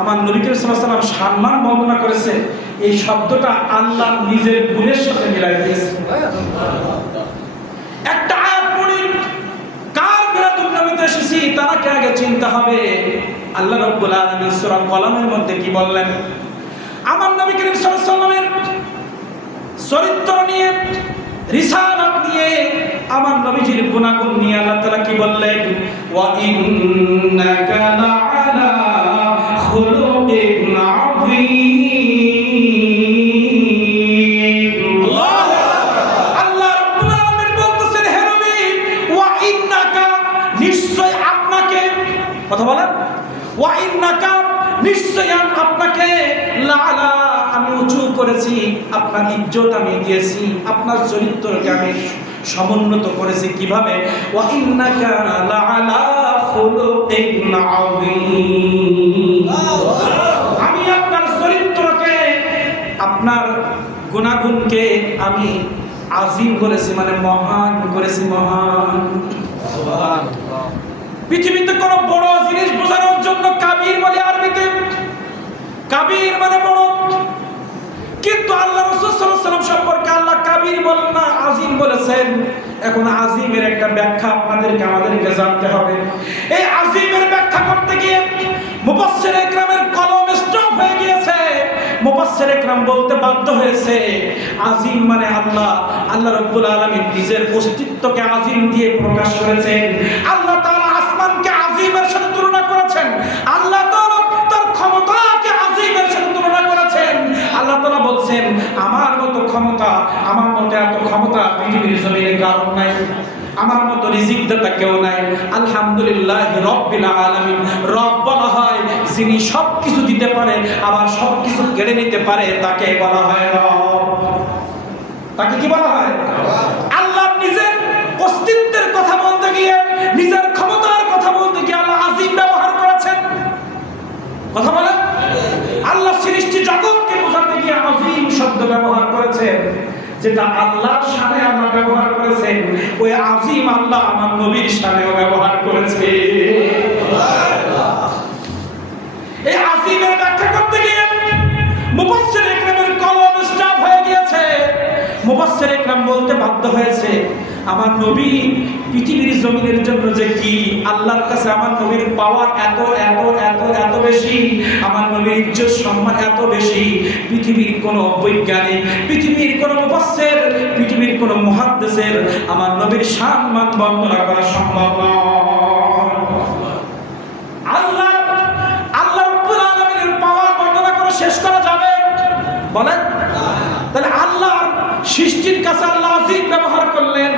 আমার নবী করিম সাল্লাল্লাহু আলাইহি ওয়াসাল্লাম সম্মান বর্ণনা করেছে, এই শব্দটা আল্লাহ নিজের গুণের সাথে মিলাই দিয়েছে। একটা আয়াত পড়ি, কার বিরাতুল নবীতে এসেছি তাকে আগে চিন্তা হবে। আল্লাহ রাব্বুল আলামিন সূরা কলমের মধ্যে কি বললেন? আমার নবী করিম সাল্লাল্লাহু আলাইহি ওয়াসাল্লামের চরিত্র নিয়ে, রিসালাত নিয়ে, আমার নবীজির গুণাগুণ নিয়ে আল্লাহ তাআলা কি বললেন? ওয়া ইন্নাকা লাআলা খুলুকিন আযীম। আল্লাহ রাব্বুল আলামিন বলতেছেন, হে নবী, ওয়া ইন্নাকা, নিশ্চয় আপনাকে, কথা বলেন, ওয়া ইন্নাকা, নিশ্চয় আপনাকে, লাআলা, আমি উঁচু করেছি, আপনার ইজ্জত আমি দিয়েছি, আপনার চরিত্রকে আমি সমুন্নত করেছি। কিভাবে? ওয়া ইন্নাকা লাআলা খুলুকিন আযীম। আমি আপনার চরিত্রকে, আপনার গুণাগুণকে আমি আযীম করেছি, মানে মহান করেছি, মহান। সুবহানাল্লাহ। পৃথিবীতে কোন বড় জিনিস বোঝানোর জন্য কাবীর বলে আরবিতে, কাবীর মানে বড়। কিন্তু আল্লাহ রাসূল সাল্লাল্লাহু আলাইহি ওয়াসাল্লাম সম্পর্কে আল্লাহ কাবীর বলেন না, আযীম বলেছেন। এখন আযীমের একটা ব্যাখ্যা আমাদেরকে জানতে হবে। এই আযীমের ব্যাখ্যা করতে গিয়ে মুফাসসির ইকরামের কলম স্টপ হয়ে গিয়েছে। মুফাসসির ইকরাম বলতে বাধ্য হয়েছে, আযীম মানে আল্লাহ রাব্বুল আলামিন নিজের অস্তিত্বকে আযীম দিয়ে প্রকাশ করেছেন। আল্লাহ তাআলা আসমানকে আযীমের সাথে তুলনা করেছেন। আল্লাহ তাআলা তার ক্ষমতাকে আযীমের সাথে তুলনা করেছেন। আল্লাহ তাআলা বলছেন, আমার মতো ক্ষমতা, আমার মতো এত ক্ষমতা পৃথিবীর জমিনে কারণ নাই, আমার মতো রিজিক দাতা কেউ নাই। আলহামদুলিল্লাহ রাব্বিল আলামিন। রব বলা হয় যিনি সবকিছু দিতে পারে আবার সবকিছু কেড়ে নিতে পারে, তাকে বলা হয় রব। তাকে কি বলা হয়? আল্লাহ নিজের অস্তিত্বের কথা বলতে গিয়ে, নিজের ক্ষমতার কথা বলতে গিয়ে আল্লাহ আযীম ব্যবহার করেছেন। কথা বলেন, আল্লাহ সৃষ্টি জগৎকে বোঝাতে গিয়ে আযীম শব্দ ব্যবহার করেছেন। যেটা আল্লাহর শানে আল্লাহ ব্যবহার করেছেন, ওই আযীম আল্লাহ আমার নবীর শানেও ব্যবহার করেছে। এই আযীমের ব্যাখ্যা করতে গিয়ে মুফাসসির ইকরামের কলম স্টপ হয়ে গিয়েছে। মুফাসসির মুফাসসির ইকরাম বলতে বাধ্য হয়েছে, আমার নবী পৃথিবীর জমিনের জন্য যে কি, আল্লাহর কাছে আমার নবীর পাওয়ার এত এত এত এত বেশি, আমার নবীর ইজ্জত সম্মান এত বেশি, পৃথিবীর কোনো বৈজ্ঞানিক, পৃথিবীর কোনো মুফাসসির, পৃথিবীর কোনো মুহাদ্দিসের আমার নবীর সম্মান বর্ণনা করা সম্ভব নয়। আল্লাহ রাব্বুল আলামিনের পাওয়ার বর্ণনা করে শেষ করা যাবে? বলেন। তাহলে আল্লাহর সৃষ্টির কাছে আল্লাহ আজিম ব্যবহার করলেন,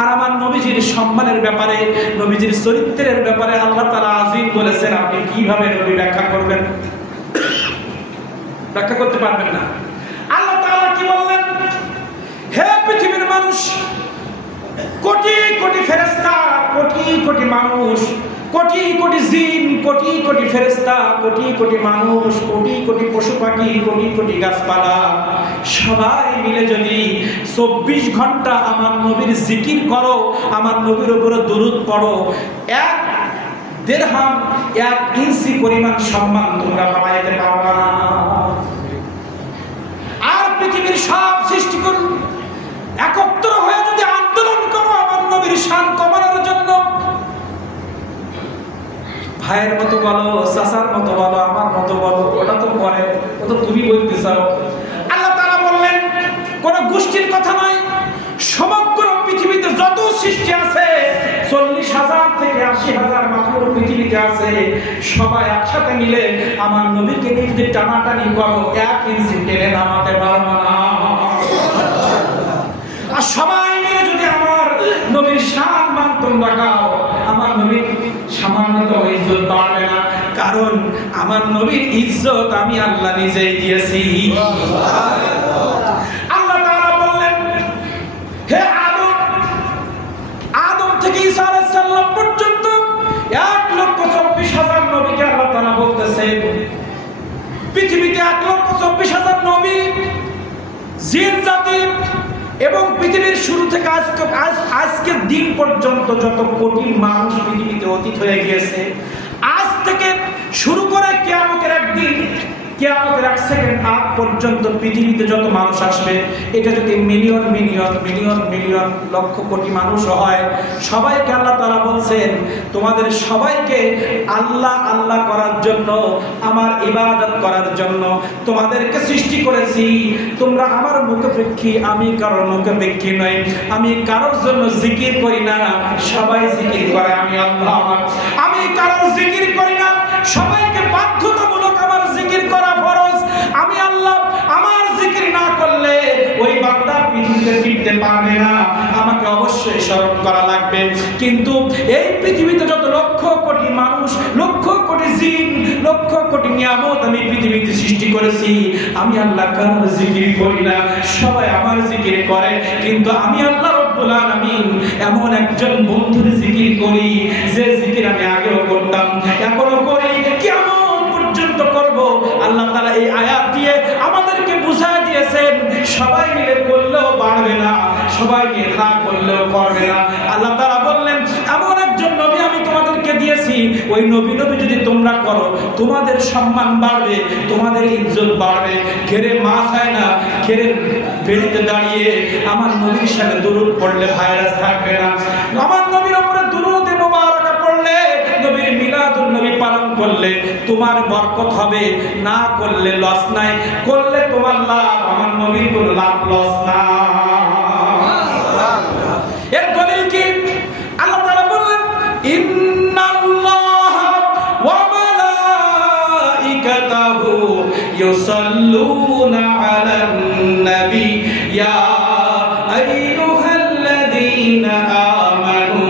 আর আমার নবীজির সম্মানের ব্যাপারে, নবীজির চরিত্রের ব্যাপারে আল্লাহ তাআলা আজিম বলেছেন। আপনি কিভাবে নবী ব্যাখ্যা করবেন? ব্যাখ্যা করতে পারবেন না। আল্লাহ তাআলা কি বললেন? হে পৃথিবীর মানুষ, কোটি কোটি ফেরেশতা, কোটি কোটি মানুষ, কোটি কোটি জিন, কোটি কোটি ফেরেশতা, কোটি কোটি মানুষ, কোটি কোটি পশু পাখি, কোটি কোটি গাছপালা, সবাই মিলে যদি 24 ঘন্টা আমার নবীর জিকির করো, আমার নবীর উপরে দরুদ পড়ো, 1 দিরহাম 1 ইঞ্চি পরিমাণ সম্মান তোমরা পাইতে পারবে না। আর পৃথিবীর সব সৃষ্টিকুল একত্র হয়ে যদি আন্দোলন করো আমার নবীর শান কমানোর জন্য, ভাইয়ের মতো বলো, চাচার মতো বলো, আমার মতো বলো, ওটা তো পরে, ও তো তুমি বলতে চাও। আল্লাহ তাআলা বললেন কোন গোষ্ঠীর কথা নয়, সমগ্র পৃথিবীতে যত সৃষ্টি আছে, 40,000 থেকে 80,000 মাখলুক পৃথিবীতে আছে, সবাই একসাথে মিলে আমার নবীকে নিয়ে টানাটানি করো, 1 ইঞ্চি টেনে নামাতে পারবে না। আর সবাই মিলে যদি আমার নবীর সম্মান তোমরা গাও, আমার নবীর সামান্য ইজ্জত বাড়বে না, কারণ আমার নবীর ইজ্জত আমি আল্লাহ নিজেই দিয়েছি। আল্লাহ তাআলা বললেন, হে আদম থেকে ঈসা আলাইহিস সালাম পর্যন্ত 1,24,000 নবীকে আল্লাহ তাআলা বলতেছেন, পৃথিবীতে 1,24,000 নবী, জিন জাতি এবং পৃথিবীর শুরু থেকে আজকের দিন পর্যন্ত যত কোটি মানুষ পৃথিবীতে অতীত হয়ে গিয়েছে, আজ থেকে শুরু করে কিয়ামতের একদিন, কিয়ামতের 1 সেকেন্ড আগ পর্যন্ত পৃথিবীতে যত মানুষ আসবে, এটা যদি million million million million lakh crore মানুষ হয়, সবাইকে আল্লাহ তাআলা বলছেন তোমাদের সবাইকে আল্লাহ আল্লাহ করার জন্য, আমার ইবাদত করার জন্য তোমাদেরকে সৃষ্টি করেছি। তোমরা আমার মুখাপেক্ষী, আমি কারোর মুখাপেক্ষী নই, আমি কারোর জন্য জিকির করি না, সবাই জিকির করে আমি আল্লাহ। আমি কারোর জিকির করি না, সবাইকে বাধ্যতামূলক আমার জিকির করা ফরজ। আমি আল্লাহ, আমার জিকির না করলে ওই বান্দা পৃথিবীতে ফিরতে পারবে না, আমাকে অবশ্যই স্মরণ করা লাগবে। কিন্তু এই পৃথিবীতে যত লক্ষ কোটি মানুষ, লক্ষ কোটি জিন, লক্ষ কোটি নিয়ামত আমি পৃথিবীতে সৃষ্টি করেছি, আমি আল্লাহ কারোর জিকির করি না, সবাই আমার জিকির করে। কিন্তু আমি আল্লাহ রব্বুল আলামিন এমন একজন বন্ধুর জিকির করি, যে জিকির আমি আগেও করতাম, এখনো করি, কিয়ামত পর্যন্ত করব। আল্লাহ তাআলা এই আয়াত দিয়ে আমাদেরকে বুঝায় দিয়েছেন, সবাই মিলে করলেও বাড়বে না, সবাই মিলে না করলেও করবে না। আল্লাহ তাআলা বললেন এমন একজন নবী আমি তোমাদেরকে দিয়েছি, ওই নবী যদি তোমরা করো, তোমাদের সম্মান বাড়বে, তোমাদের ইজ্জত বাড়বে। ঘেরে মাছ হয় না, ঘেরে বেরিতে দাঁড়িয়ে আমার নবীর সাথে দুরূদ পড়লে ভাইরাস থাকবে না। আমার নবীর উপরে দুরূদ মুবারাকা পড়লে, নবীর মিলাদুন নবী পালন করলে তোমার বরকত হবে, না করলে লস নাই, করলে তোমার লাভ, আমার নবীর কোনো লাভ লস না। এর দলিল কি? আল্লাহ তাআলা বললেন ইন্নাল্লাহা ওয়া মালাইকাতাহু ইউসাল্লুনা আলান নবী ইয়া আইয়ুহাল্লাযীনা আমানু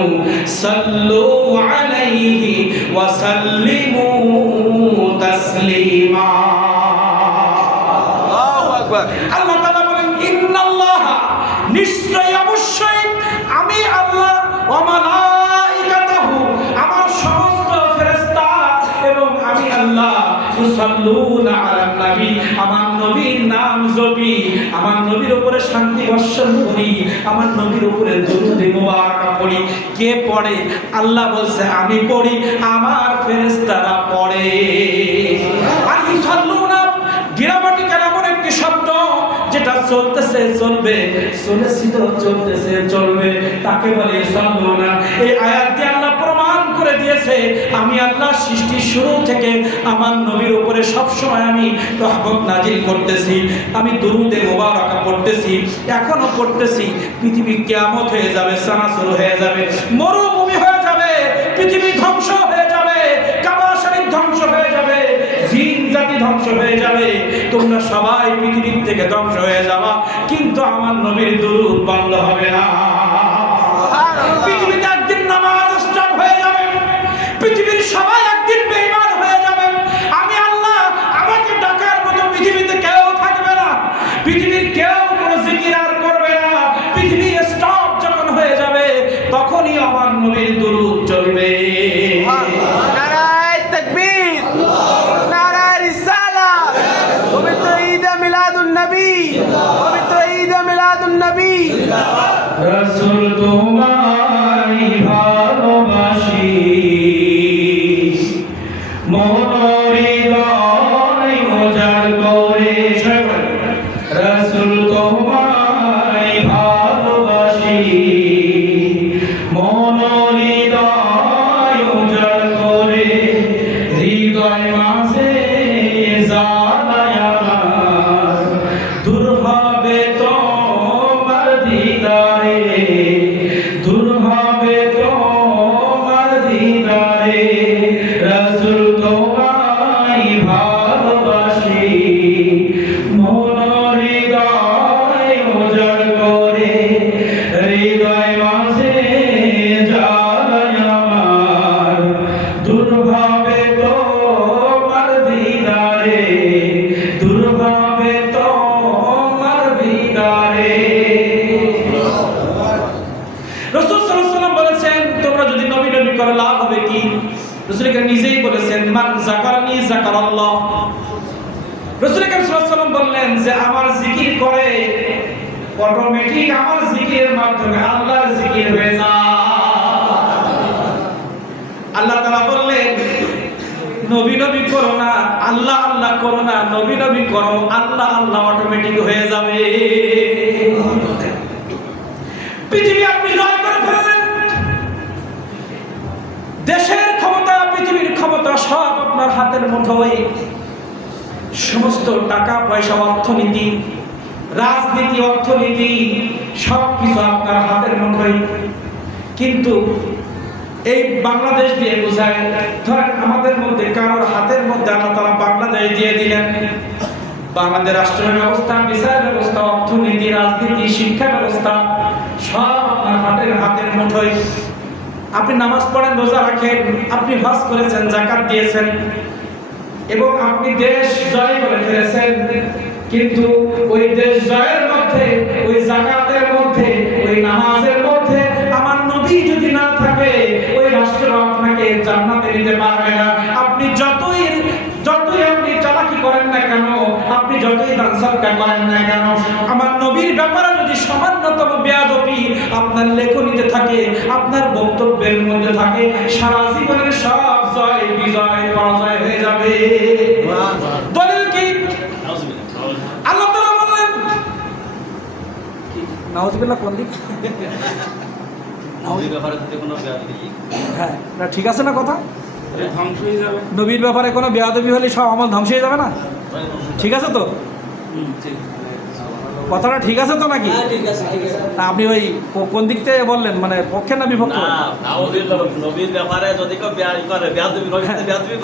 সাল্লু আলাইহি ওয়া সাল্লিমু তাসলিমা। আল্লাহু আকবার। আল্লাহ তাআলা বলেন ইন্নাল্লাহা, নিশ্চয়ই অবশ্যই আমি আল্লাহ, ওয়া মালাইকাতাহু, আমার সমস্ত ফেরেশতা এবং আমি আল্লাহ, ইউসাল্লুনা আলান নবী, আমার নবীর নাম জপি, আমার নবীর উপরে শান্তি বর্ষণ করি, আমার নবীর উপরে দরুদ মুবারাকা পড়ি। কে পড়ে? আল্লাহ বলছে আমি পড়ি, আমার ফেরেশতারা পড়ে। আর ইউসাল্লুনা গ্রামাটিক্যাল এমন একটি শব্দ যেটা চলতেছে চলবে, চলেছিল চলতেছে চলবে, তাকে বলে সাল্লুনা। এই আয়াত দিয়ে আল্লাহ প্রমাণ করে দিয়েছে আমি আল্লাহ সৃষ্টির শুরু থেকে আমার নবীর উপরে সবসময় আমি রহমত নাজিল করতেছি, আমি দুরুদে মোবারকা পড়তেছি, এখনো পড়তেছি। পৃথিবী কিয়ামত হয়ে যাবে, সানাসুর হয়ে যাবে, মরুভূমি হয়ে যাবে, পৃথিবী ধ্বংস হয়ে যাবে, কাবা শরীফ ধ্বংস হয়ে যাবে, জিন জাতি ধ্বংস হয়ে যাবে, তোমরা সবাই পৃথিবীর থেকে ধ্বংস হয়ে যাবা, কিন্তু আমার নবীর দুরূদ বন্ধ হবে না। পৃথিবীতে একদিন নামাজ স্টপ হয়ে যাবে, পৃথিবীর সবাই একদিন বেঈমান হয়ে যাবে, আমি আল্লাহ আমাকে ডাকার মতো পৃথিবীতে কেউ থাকবে না, পৃথিবীর কেউ কোনো জিকির আর করবে না। পৃথিবী স্টপ যখন হয়ে যাবে তখনই আমার নবীর দুরূদ চলবে। নারায়ে তাকবীর, নারায়ে রিসালাত, পবিত্র ঈদ মিলাদুন নবী, পবিত্র ঈদ মিলাদুন নবী। রাসূল তোমায় ভালোবাসি, মনোহৃদয় উজাড় করে সবাই। রাসূল তোমায় ভালোবাসি, মনোহৃদয় উজাড় করে, হৃদয় মাঝে জ্বালায় আমার, দূর হবে তোমার দিদারে, দূর হবে তোমার দিদারে। রাসূল তোমায় ভালোবাসি, মনোহৃদয় উজাড় করে, হৃদয় মাঝে জ্বালায় আমার, দূর হবে তোমার দিদারে, দূর হবে তোমার দিদারে। রাসূল সাল্লাল্লাহু আলাইহি ওয়াসাল্লাম বলেছেন তোমরা যদি নবী নবী করো লাভ হবে কি? রাসূল করিম নিজেই বলেছেন মান যাকারানি যাকারাল্লাহ। রাসূল করিম সাল্লাল্লাহু আলাইহি ওয়াসাল্লাম বললেন যে আমার জিকির করে অটোমেটিক আমার জিকিরের মাধ্যমে আল্লাহর জিকির হয়ে যায়। আল্লাহ তাআলা বললেন নবী নবী করো না, আল্লাহ আল্লাহ করো না, নবী নবী করো, আল্লাহ আল্লাহ অটোমেটিক হয়ে যাবে। পৃথিবী আপনি জয় করে ফেললেন, দেশের ক্ষমতা পৃথিবীর ক্ষমতা সব আপনার হাতের মুঠোয়, সমস্ত টাকা পয়সা অর্থনীতি রাজনীতি অর্থনীতি সব কিছু আপনার হাতের মুঠোয়। কিন্তু এই বাংলাদেশ দিয়ে বোঝায়, ধরেন আমাদের মধ্যে কারোর হাতের মধ্যে আল্লাহ তাআলা বাংলাদেশ দিয়ে দিলেন, বাংলাদেশ রাষ্ট্র ব্যবস্থা, বিচার ব্যবস্থা, অর্থনীতি, রাজনীতি, শিক্ষা ব্যবস্থা সব আপনার হাতের মুঠোয়। আপনি নামাজ পড়েন, রোজা রাখেন, আপনি হজ করেছেন, যাকাত দিয়েছেন এবং আপনি দেশ জয় করে ফেলেছেন, কিন্তু ওই দেশ জয়ের মধ্যে, ওই যাকাতের মধ্যে, ওই নামাজের মধ্যে আমার নবী যদি না থাকে ওই রাষ্ট্র আপনাকে জান্নাতে নিতে পারবে না। আপনি যতই আপনি চালাকি করেন না কেন, আপনি যতই দান সদকা করেন না কেন, আমার নবীর ব্যাপারে যদি সামান্যতম বেয়াদবি আপনার লেখনীতে থাকে, আপনার বক্তব্যের মধ্যে থাকে, সারা জীবনের সব জয় বিজয় পরাজয় হয়ে যাবে। দলিল কি? আল্লাহ তাআলা বললেন নাউযুবিল্লাহ কোন দিক? নবীর ব্যাপারে যদি কোনো বেয়াদবি, হ্যাঁ না ঠিক আছে না কথা? ধ্বংস হয়ে যাবে। নবীর ব্যাপারে কোনো বেয়াদবি হলে সব আমল ধ্বংস হয়ে যাবে না? ঠিক আছে তো? কথাটা ঠিক আছে তো নাকি? না, আপনি ওই কোন দিক থেকে বললেন, মানে পক্ষে না বিপক্ষে? না, নবীর ব্যাপারে যদি কেউ বেয়াদবি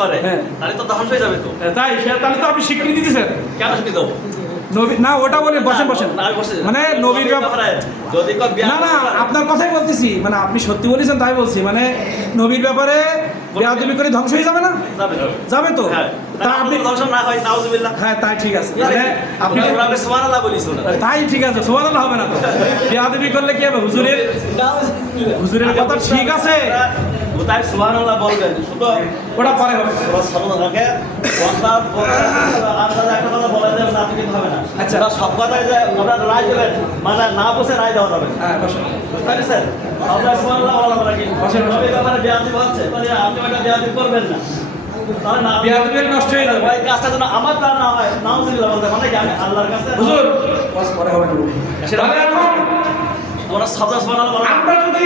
করে, হ্যাঁ। তাহলে তো ধ্বংস হয়ে যাবে তো। তাই তাহলে তো আপনি স্বীকৃতি দিতেছেন। কেন শুনি দেবো? নবী না, ওটা বলেন, বসেন বসেন। না, আমি বসে যাই। মানে নবীর ব্যাপারে যদি কেউ না না, আপনার কথাই বলতেছি, মানে আপনি সত্যি বলেছেন তাই বলছি, মানে নবীর ব্যাপারে বেয়াদবি করে ধ্বংস হয়ে যাবে না? যাবে তো? হ্যাঁ, তা আপনি ধ্বংস না হয় নাউজুবিল্লাহ। হ্যাঁ তাই ঠিক আছে, মানে আপনি আপনি সুবহানাল্লাহ বলিস না। তাই ঠিক আছে, সুবহানাল্লাহ হবে না তো? বেয়াদবি করলে কি হবে? হুজুরের কথা ঠিক আছে, তাই সুবহানাল্লাহ বলবেন, শুধু ওটা পরে হবে। রাখে কথা একটা কথা বলা যাবে না, কিন্তু হবে না। আচ্ছা। ওরা সব কথাই যে ওরা রায় দেবেন, মানে না বসে রায় দেওয়া যাবে না। হ্যাঁ বসেন। বুঝতে পেরেছেন? আমরা সুবহানাল্লাহ বলা যাবে নাকি? বসেন, বসেন। নবীর ব্যাপারে বেয়াদবি হচ্ছে, তাহলে আপনি ওটা বেয়াদবি করবেন না। তাহলে না বেয়াদবি নষ্ট হয়ে যাবে। ওই কাজটা যেন আমার দ্বারা না হয়, নাউজুবিল্লাহ বলতে, মানে কি আমি আল্লাহর কাছে হুজুর বাস পরে হবে না। তাহলে এখন ওরা সাতাশ বানাল আমরা যদি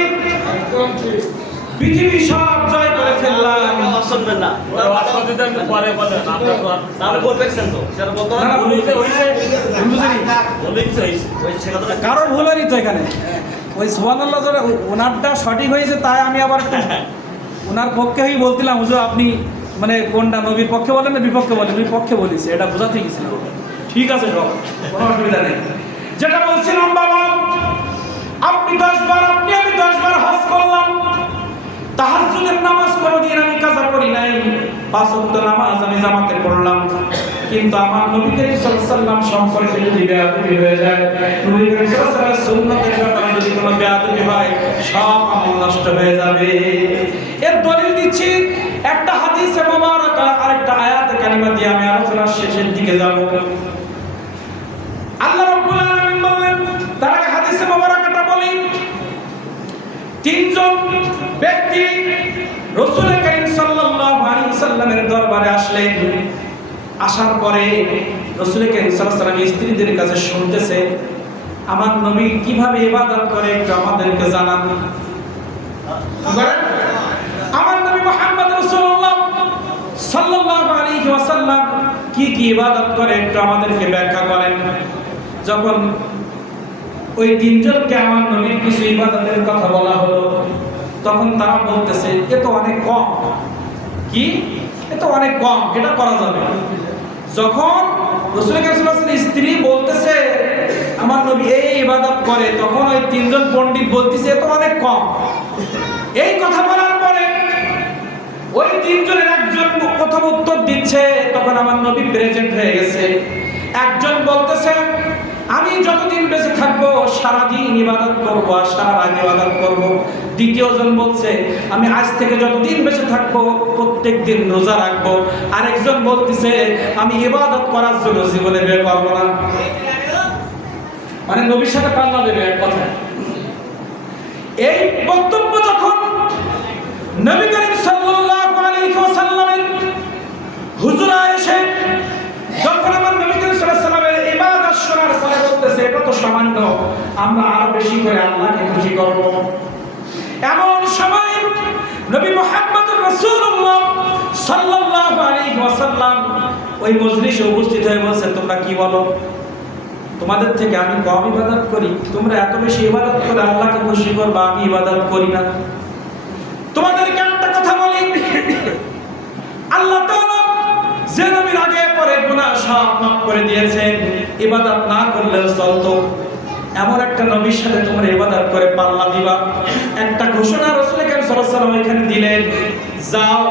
পৃথিবী সব জয় করে ফেললাম, শুনবেন না পরে বলেন আমরা তো আর- তাহলে বলবেন তো সেটা বলতে না, না, ভুল হয়েছে, হয়েছে। ভুল বুঝিনি। বলেই তো হয়েছে। ওই সে কথাটা কারোর ভুল হয়নি তো এখানে ওই সুবহানাল্লাহ যারা ওনারটা সঠিক হয়েছে তাই আমি আবার একটু ওনার পক্ষেই বলছিলাম হুজুর আপনি মানে কোনটা নবীর পক্ষে বলেন না বিপক্ষে বলেন, বিপক্ষে বলেছি এটা বোঝাতে গেছিলাম। ঠিক আছে সব, কোনো অসুবিধা নেই। যেটা বলছিলাম বাবা, আপনি 10 বার, আপনি আমি 10 বার হজ করলাম, তাহাজ্জুদের নামাজ কোনোদিন আমি কাজা করি নাই, 5 ওয়াক্ত নামাজ আমি জামাতে পড়লাম, কিন্তু আমার নবী করিম সাল্লাল্লাহু আলাইহি ওয়াসাল্লাম সম্পর্কে যদি বেয়াদবি হয়ে যায়, নবী করিম সাল্লাল্লাহু আলাইহি ওয়াসাল্লামের সুন্নতের ব্যাপারে যদি কোনো বেয়াদবি হয়, সব আমল নষ্ট হয়ে যাবে। এর দলিল দিচ্ছি একটা হাদিসে মুবারাকা, আরেকটা আয়াতে কারিমা দিয়ে আমি আলোচনার শেষের দিকে যাব। আল্লাহ রাব্বুল আলামিন বললেন, তার আগে হাদিসে মুবারাকাটা বলি, 3 জন ব্যক্তি রাসূল করিম সাল্লাল্লাহু আলাইহি ওয়াসাল্লামের দরবারে আসলেন। আসার পরে রাসূল করিম সাল্লাল্লাহু আলাইহি ওয়াসাল্লাম স্ত্রীদের কাছে শুনতেছে, আমার নবী কিভাবে ইবাদত করে একটু আমাদেরকে জানান। আমার নবী মুহাম্মদ রাসূলুল্লাহ সাল্লাল্লাহু আলাইহি ওয়াসাল্লাম কি কি ইবাদত করে একটু আমাদেরকে ব্যাখ্যা করেন। যখন ওই 3 জনকে আমার নবীর কিছু ইবাদতের কথা বলা হলো, তখন তারা বলতেছে এ তো অনেক কম। কি? এ তো অনেক কম, এটা করা যাবে। যখন রাসূল করিম সাল্লাল্লাহু আলাইহি ওয়াসাল্লামের স্ত্রী বলতেছে আমার নবী এই ইবাদত করে, তখন ওই 3 জন পণ্ডিত বলতেছে এ তো অনেক কম। এই কথা বলার পরে ওই 3 জনের একজন প্রথম উত্তর দিচ্ছে, তখন আমার নবী প্রেজেন্ট হয়ে গেছে। একজন বলতেছে আমি যতদিন বেঁচে থাকবো সারাদিন ইবাদত করবো আর সারা রাত ইবাদত করবো। দ্বিতীয় জন বলছে আমি আজ থেকে যতদিন বেঁচে থাকবো প্রত্যেক দিন রোজা রাখবো। আরেকজন বলতেছে আমি ইবাদত করার জন্য জীবনে বের করবো না। মানে নবীর সাথে পাল্লা দেবে এক কথা। এই বক্তব্য যখন নবী করিম সাল্লাল্লাহু আলাইহি ওয়াসাল্লামের হুজুরা এসে যখন আমার নবী করিম সাল্লাল্লাহু আলাইহি ওয়াসাল্লামের ইবাদত শোনার পরে বলতেছে এটা তো সামান্য, আমরা আরো বেশি করে আল্লাহকে খুশি করব। এমন সময় নবী মুহাম্মদুর রাসূলুল্লাহ সাল্লাল্লাহু আলাইহি ওয়াসাল্লাম ওই মজলিসে উপস্থিত হয়ে বলছে তোমরা কি বলো? তোমাদের থেকে আমি কম ইবাদত করি, তোমরা এত বেশি ইবাদত করে আল্লাহকে খুশি করবা, আমি ইবাদত করি না। তোমাদেরকে একটা কথা বলি, আল্লাহ তাআলা যে নবীর আগে পরে গুনাহ সব মাফ করে দিয়েছেন, ইবাদত না করলেও চলতো, এমন একটা নবীর সাথে তোমরা ইবাদত করে পাল্লা দিবা। একটা ঘোষণা রাসূল করিম সাল্লাল্লাহু আলাইহি ওয়াসাল্লাম এখানে দিলেন, যাও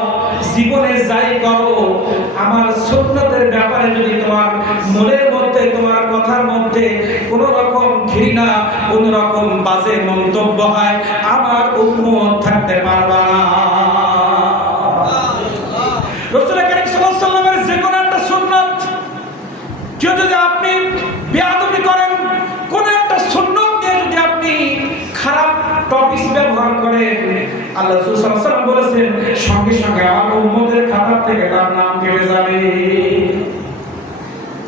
জীবনে যাই করো আমার সুন্নতের ব্যাপারে যদি তোমার মনের মধ্যে তোমার কথার মধ্যে কোনো রকম ঘৃণা কোনো রকম বাজে মন্তব্য হয় আমার উম্মত থাকতে পারবা না। রাসূল করিম সাল্লাল্লাহু আলাইহি ওয়াসাল্লামের যে কোনো একটা সুন্নাত কেউ যদি আপনি বেয়াদবি করেন, কোন একটা সুন্নাত দিয়ে যদি আপনি খারাপ টপিক ব্যবহার করেন, আল্লাহ রাসূল সাল্লাল্লাহু আলাইহি ওয়াসাল্লাম বলেছেন সঙ্গে সঙ্গে আমার উম্মতের খাতা থেকে তার নাম কেটে যাবে।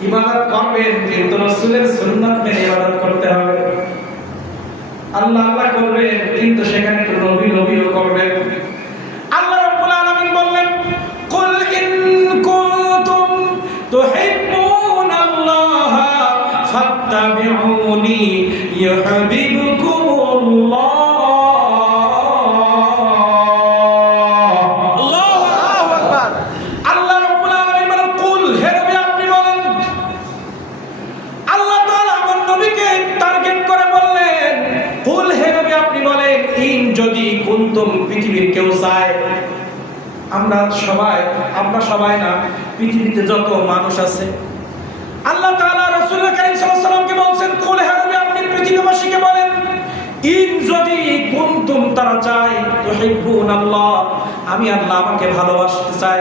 ইবাদত করবেন কিন্তু রাসূলের সুন্নাত মেনে ইবাদত করতে হবে। আল্লাহ আল্লাহ করবেন কিন্তু সেখানে নবী নবীও করবেন। আল্লাহ রাব্বুল আলামিন বললেন কুল ইন কুনতুম তুহিব্বুনাল্লাহ ফাত্তাবিউনি ইউহিব্বুকুমুল্লাহ। আল্লাহু আকবার। আল্লাহ রাব্বুল আলামিন বলেন কুল, হে নবী আপনি বলেন। আল্লাহ তাআলা আমার নবীকে টার্গেট করে বললেন কুল, হে নবী আপনি বলেন ইন যদি কুনতুম, পৃথিবীর কেউ চায়, আমরা সবাই না, পৃথিবীতে যত মানুষ আছে আল্লাহ তাআলা রাসূল করিম সাল্লাল্লাহু আলাইহি ওয়াসাল্লামকে বলছেন কুল, হে নবী আপনি পৃথিবীবাসীকে বলেন ইন যদি কুনতুম, তারা চায় তুহিব্বুনাল্লাহ, আমি আল্লাহ আমাকে ভালোবাসতে চাই,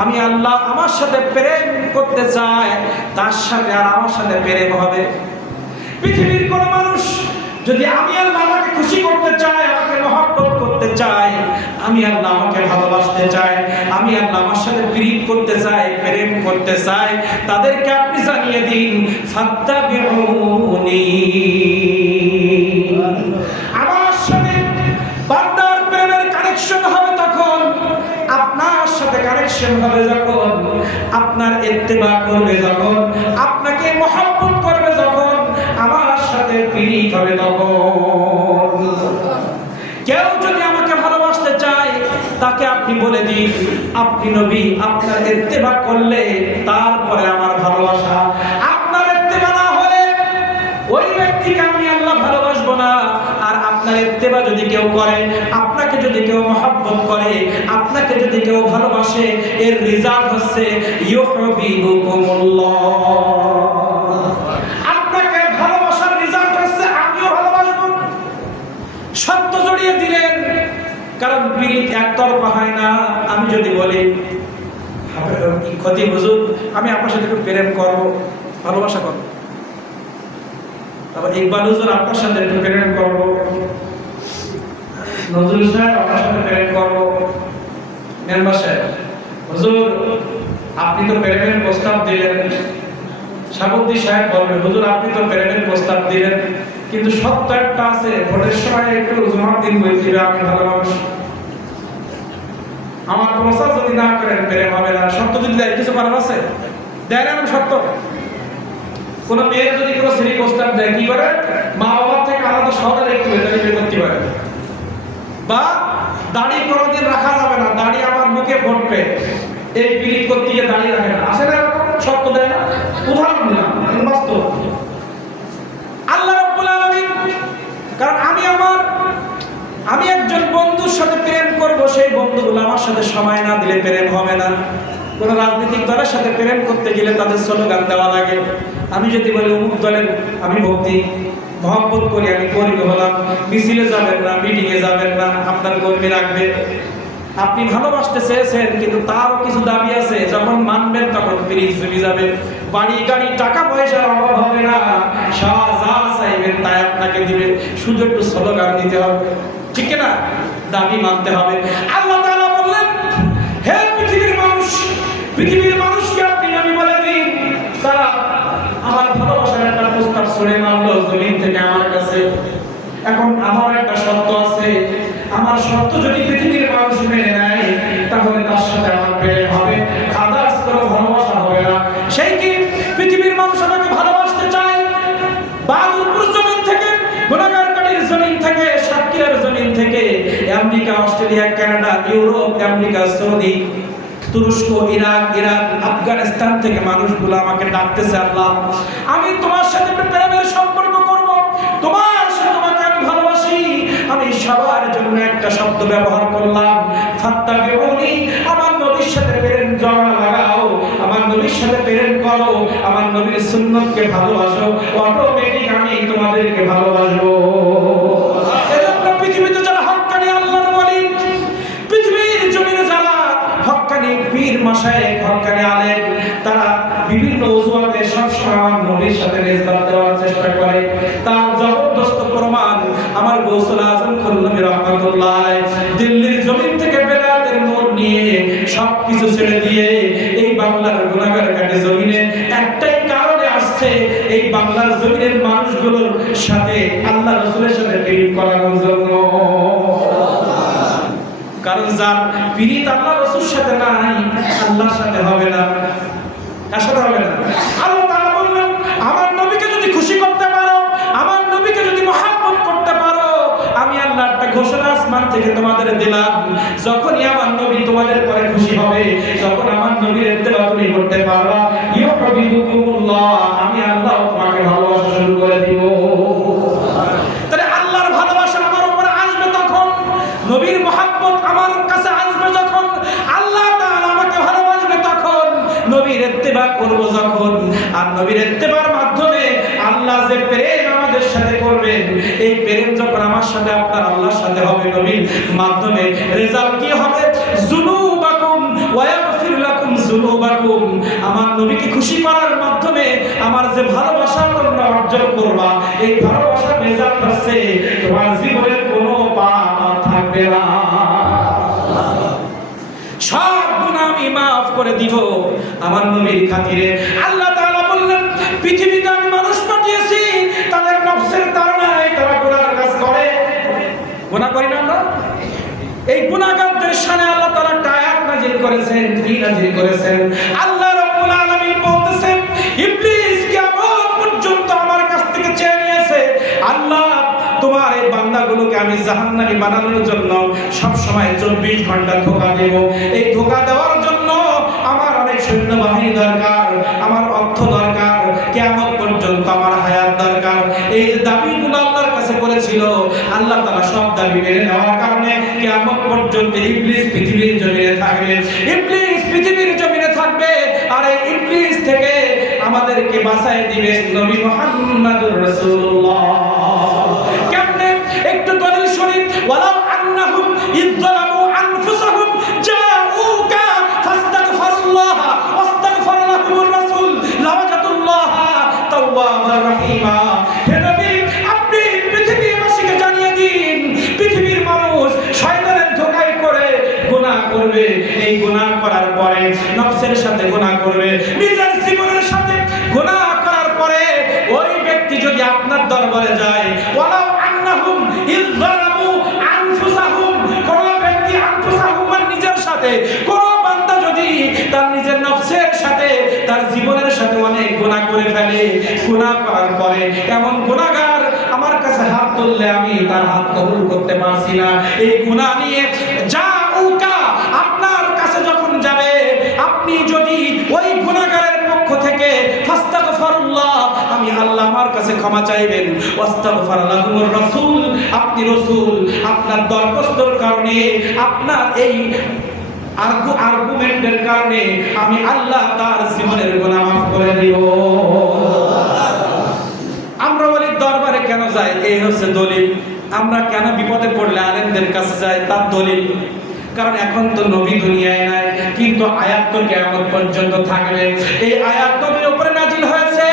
আমি আল্লাহ আমার সাথে প্রেম করতে চাই, তার সাথে আর আমার সাথে প্রেম হবে। পৃথিবীর কোন মানুষ যদি আমি আল্লাহ আমাকে খুশি করতে চাই, আমাকে মহব্বত করতে চাই, আমি আল্লাহ আমাকে ভালোবাসতে চাই, আমি আল্লাহ আমার সাথে প্রীত করতে চাই, প্রেম করতে চাই, তাদেরকে আপনি জানিয়ে জানিয়ে দিন ফাত্তাবিউনি। আমার সাথে বান্দার প্রেমের কানেকশন হবে তখন, আপনার সাথে কানেকশন হবে যখন, আপনার ইত্তেবা করবে যখন, আপনাকে মহব্বত করবে যখন, আমার সাথে প্রীত হবে তখন। কেউ যদি আমাকে ভালোবাসতে চায় তাকে আপনি বলে দিন আপনি নবী, আপনার ইত্তেবা করলে তারপরে আমার ভালোবাসা। আপনার ইত্তেবা না হলে ওই ব্যক্তিকে আমি আল্লাহ ভালোবাসবো না। আর আপনার ইত্তেবা যদি কেউ করে, আপনাকে যদি কেউ মহব্বত করে, আপনাকে যদি কেউ ভালোবাসে, এর রেজাল্ট হচ্ছে ইউহিব্বুকুমুল্লাহ। আপনাকে ভালোবাসার রেজাল্ট হচ্ছে আমিও ভালোবাসবো। সত্য জড়িয়ে দিলেন, কারণ পিরিত একতরফা হয় না। আমি যদি বলি ক্ষতি হুজুর আমি আপনার সাথে একটু প্রেম করবো, ভালোবাসা করবো, তারপর ইকবাল হুজুর আপনার সাথে একটু প্রেম করবো, নজরুল সাহেব আপনার সাথে প্রেম করবো, মেম্বার সাহেব হুজুর আপনি তো প্রেমের প্রস্তাব দিলেন, সাবুদ্দি সাহেব বলবেন হুজুর আপনি তো প্রেমের প্রস্তাব দিলেন, কিন্তু সত্য একটা আছে, ভোটের সময় একটু জমার দিন বই দিবে আমি ভালোবাসি। আমার প্রস্তাব যদি না করেন প্রেম হবে না। সত্য যদি দেয় কিছু করার আছে? দেয় না। আমি সত্য কোন মেয়ের যদি কোনো শ্রী প্রস্তাব দেয় কি করে, মা বাবার থেকে আলাদা শহরে একটু ভেতরে বের করতে পারে, বা দাড়ি কোনোদিন রাখা যাবে না, দাড়ি আমার মুখে ফুটবে, এই পিরিত করতে গিয়ে দাড়ি রাখে না। আসে না সত্য দেয় না? উদাহরণ দিলাম, বাস্তব। আল্লাহ রাব্বুল আলামিন, কারণ আমি একজন বন্ধুর সাথে প্রেম করব, সেই বন্ধুগুলো আমার সাথে সময় না দিলে প্রেম হবে না। কোন রাজনৈতিক দলের সাথে প্রেম করতে গেলে তাদের স্লোগান দেওয়া লাগে। আমি যদি বলি অমুক দলের আমি ভক্তি মহব্বত করি, আমি কর্মী হলাম, মিছিলে যাবেন না, মিটিংয়ে যাবেন না, আপনার কর্মী রাখবে। আপনি ভালোবাসতে চেয়েছেন কিন্তু তারও কিছু দাবি আছে, যখন মানবেন তখন পিরিত জমি যাবে, বাড়ি গাড়ি টাকা পয়সার অভাব হবে না, যা চাইবেন তাই আপনাকে দিবে, শুধু একটু স্লোগান দিতে হবে, ঠিক না? দাবি মানতে হবে। আল্লাহ তাআলা বললেন হে পৃথিবীর মানুষকে আপনি নবী বলে দিন, তারা আমার ভালোবাসার একটা প্রস্তাব ছড়ে মারলো জমিন থেকে আমার কাছে। এখন আমার একটা শর্ত আছে, আমার শর্ত যদি পৃথিবীর মানুষ মেনে নেয় তাহলে তার সাথে আমার প্রেম হবে, আদার্স কোনো ভালোবাসা হবে না। সেই কি পৃথিবীর মানুষ আমাকে ভালোবাসতে চায়? বাদুরপুর জমিন থেকে, গুনাগারকারীর জমিন থেকে, সাতক্ষীরার জমিন থেকে, America, Australia, Canada, Europe, America, Saudi, তুরস্ক, ইরাক, ইরান, আফগানিস্তান থেকে মানুষগুলো আমাকে ডাকতেছে, আল্লাহ আমি তোমার সাথে একটা প্রেমের সম্পর্ক করব, তোমার সাথে তোমাকে আমি ভালোবাসি। আমি সবার জন্য একটা শব্দ ব্যবহার করলাম, ফাত্তাবিউনি। আমার নবীর সাথে প্রেম জড়া লাগাও, আমার নবীর সাথে প্রেম করো, আমার নবীর সুন্নতকে ভালোবাসো, অটোমেটিক আমি তোমাদেরকে ভালোবাসবো। এজন্য পৃথিবীতে যারা হক্কানি আল্লাহর ওয়ালি, পৃথিবীর জমিনে যারা হক্কানি পীর মাশায়েখ, হক্কানি আলেম, তারা বিভিন্ন অজুহাতে সবসময় আমার নবীর সাথে নিসবত দেওয়ার চেষ্টা করে। তার জবরদস্ত প্রমাণ আমার গৌসুল আজম খুররমি রাহমাতুল্লাহ দিল্লির জমিন থেকে বেলায়েতের নূর নিয়ে সবকিছু ছেড়ে দিয়ে এই বাংলার গুনাহগার কাটে জমিনে একটাই কারণে আসছে, এই বাংলার জমিনের মানুষগুলোর সাথে আল্লাহ রাসূলের সাথে প্রেম করানোর জন্য। কারণ যার পিরিত আল্লাহ রাসূলের সাথে নাই, আল্লাহর সাথে হবে না। কার সাথে হবে না? আল্লাহ তাআলা বললেন আমার নবীকে যদি খুশি করতে পারো, আমার নবীকে যদি মহব্বত করতে পারো, আমি আল্লাহ একটা ঘোষণা আসমান থেকে তোমাদের দিলাম, যখনই আমার নবী তোমাদের পরে খুশি হবে, যখন আমার নবীর ইত্তেবা তুমি করতে পারবা, ইউহিব্বুকুমুল্লাহ, আমি আল্লাহ তোমাকে ভালোবাসা শুরু করে দিব। তাহলে আল্লাহর ভালোবাসা আমার উপরে আসবে তখন, নবীর মহব্বত আমার কাছে আসবে যখন, আল্লাহ তাআলা আমাকে ভালোবাসবে তখন, নবীর ইত্তেবা করব যখন। আর নবীর ইত্তেবার মাধ্যমে আল্লাহ যে প্রেম আমাদের সাথে করবেন, এই প্রেম যখন আমার সাথে আপনার আল্লাহর সাথে হবে নবীর মাধ্যমে, রেজাল্ট কি হবে? যুনুবাকুম ওয়া ইয়াগফির লাকুম যুনুবাকুম। আমার নবীকে খুশি করার মাধ্যমে আমার যে ভালোবাসা তোমরা অর্জন করবা, এই ভালোবাসার রেজাল্ট হচ্ছে তোমার জীবনের কোনো পাপ আর থাকবে না, সব গুনাহ আমি মাফ করে দিব আমার নবীর খাতিরে। আল্লাহ তাআলা বললেন পৃথিবীতে আমি মানুষ পাঠিয়েছি তাদের নফসের তাড়নায় তারা গুনার কাজ করে। গুনাহ করি না আমরা? এই গুনাহগারদের শানে আল্লাহ তাআলা আয়াত নাযিল করেছেন, কি নাযিল করেছেন? আল্লাহ রাব্বুল আলামিন বলতেছেন ইবলিস কিয়ামত পর্যন্ত আমার কাছ থেকে চেয়ে নিয়েছে, আল্লাহ তোমার এই বান্দাগুলোকে আমি জাহান্নামী বানানোর জন্য সব সময় 24 ঘন্টা ধোঁকা দেব। এই ধোঁকা দেওয়ার জন্য আমার অনেক সৈন্যবাহিনী দরকার, আমার অর্থ দরকার, কিয়ামত পর্যন্ত আমার হায়াত দরকার। এই যে দাবিগুলো আল্লাহর কাছে করেছিল, আল্লাহ তাআলা সব দাবি মেনে নেওয়ার কারণে কিয়ামত পর্যন্ত ইবলিস পৃথিবীর জমিনে থাকবে। ইবলিস পৃথিবীর জমিনে থাকবে আর এই ইবলিস থেকে আমাদেরকে বাঁচায় দিবেন নবী মুহাম্মদুর রাসূলুল্লাহ। কেমনে? একটু দলিল শুনি। ওয়ালাউ আন্নাহুম ইযযালামু আনফুসাহুম জাউকা ফাস্তাগফিরুল্লাহ ওয়াস্তাগফার লাহুমুর রাসূল লাওয়াজাতুল্লাহ তাওয়াবার রহিমা। হে নবী, আপনি পৃথিবীবাসীকে জানিয়ে দিন, পৃথিবীর মানুষ শয়তানের ধোঁকায় পড়ে গুনাহ করবে। এই গুনাহ করার পরে নফসের সাথে গুনাহ করবে, নিজের জীবনের সাথে গুনাহ করার পরে ওই ব্যক্তি যদি আপনার দরবারে যায়, ওয়ালাউ আন্নাহুম ইযযালামু আনফুসাহুম, কোন ব্যক্তি আনফুসাহুম মানে নিজের সাথে, কোন বান্দা যদি তার নিজের নফসের সাথে তার জীবনের সাথে অনেক গুনাহ করে ফেলে, গুনাহ করার পরে এমন গুনাহগার আমার কাছে হাত তুললে আমি তার হাত কবুল করতে পারছি না, এই গুনাহ নিয়ে জাউকা আপনার কাছে যখন যাবে, আপনি যদি ওই গুনাহগারের পক্ষ থেকে ফাস্তাগফিরুল্লাহ আমি আল্লাহ আমার কাছে ক্ষমা চাইবেন, ওয়াস্তাগফার লাহুমুর রাসূল আপনি রাসূল আপনার দরখাস্তর কারণে, আপনার এই আর্গুমেন্টের কারণে আমি আল্লাহ তার জীবনের গুনাহ মাফ করে দিব। আমরা বলি দরবারে কেন যাই? এই হচ্ছে দলিল। আমরা কেন বিপদে পড়লে আলেমদের কাছে যাই? তার দলিল। কারণ এখন তো নবী দুনিয়ায় নাই, কিন্তু আয়াত তো কিয়ামত পর্যন্ত থাকবে। এই আয়াত নবীর উপরে নাজিল হয়েছে।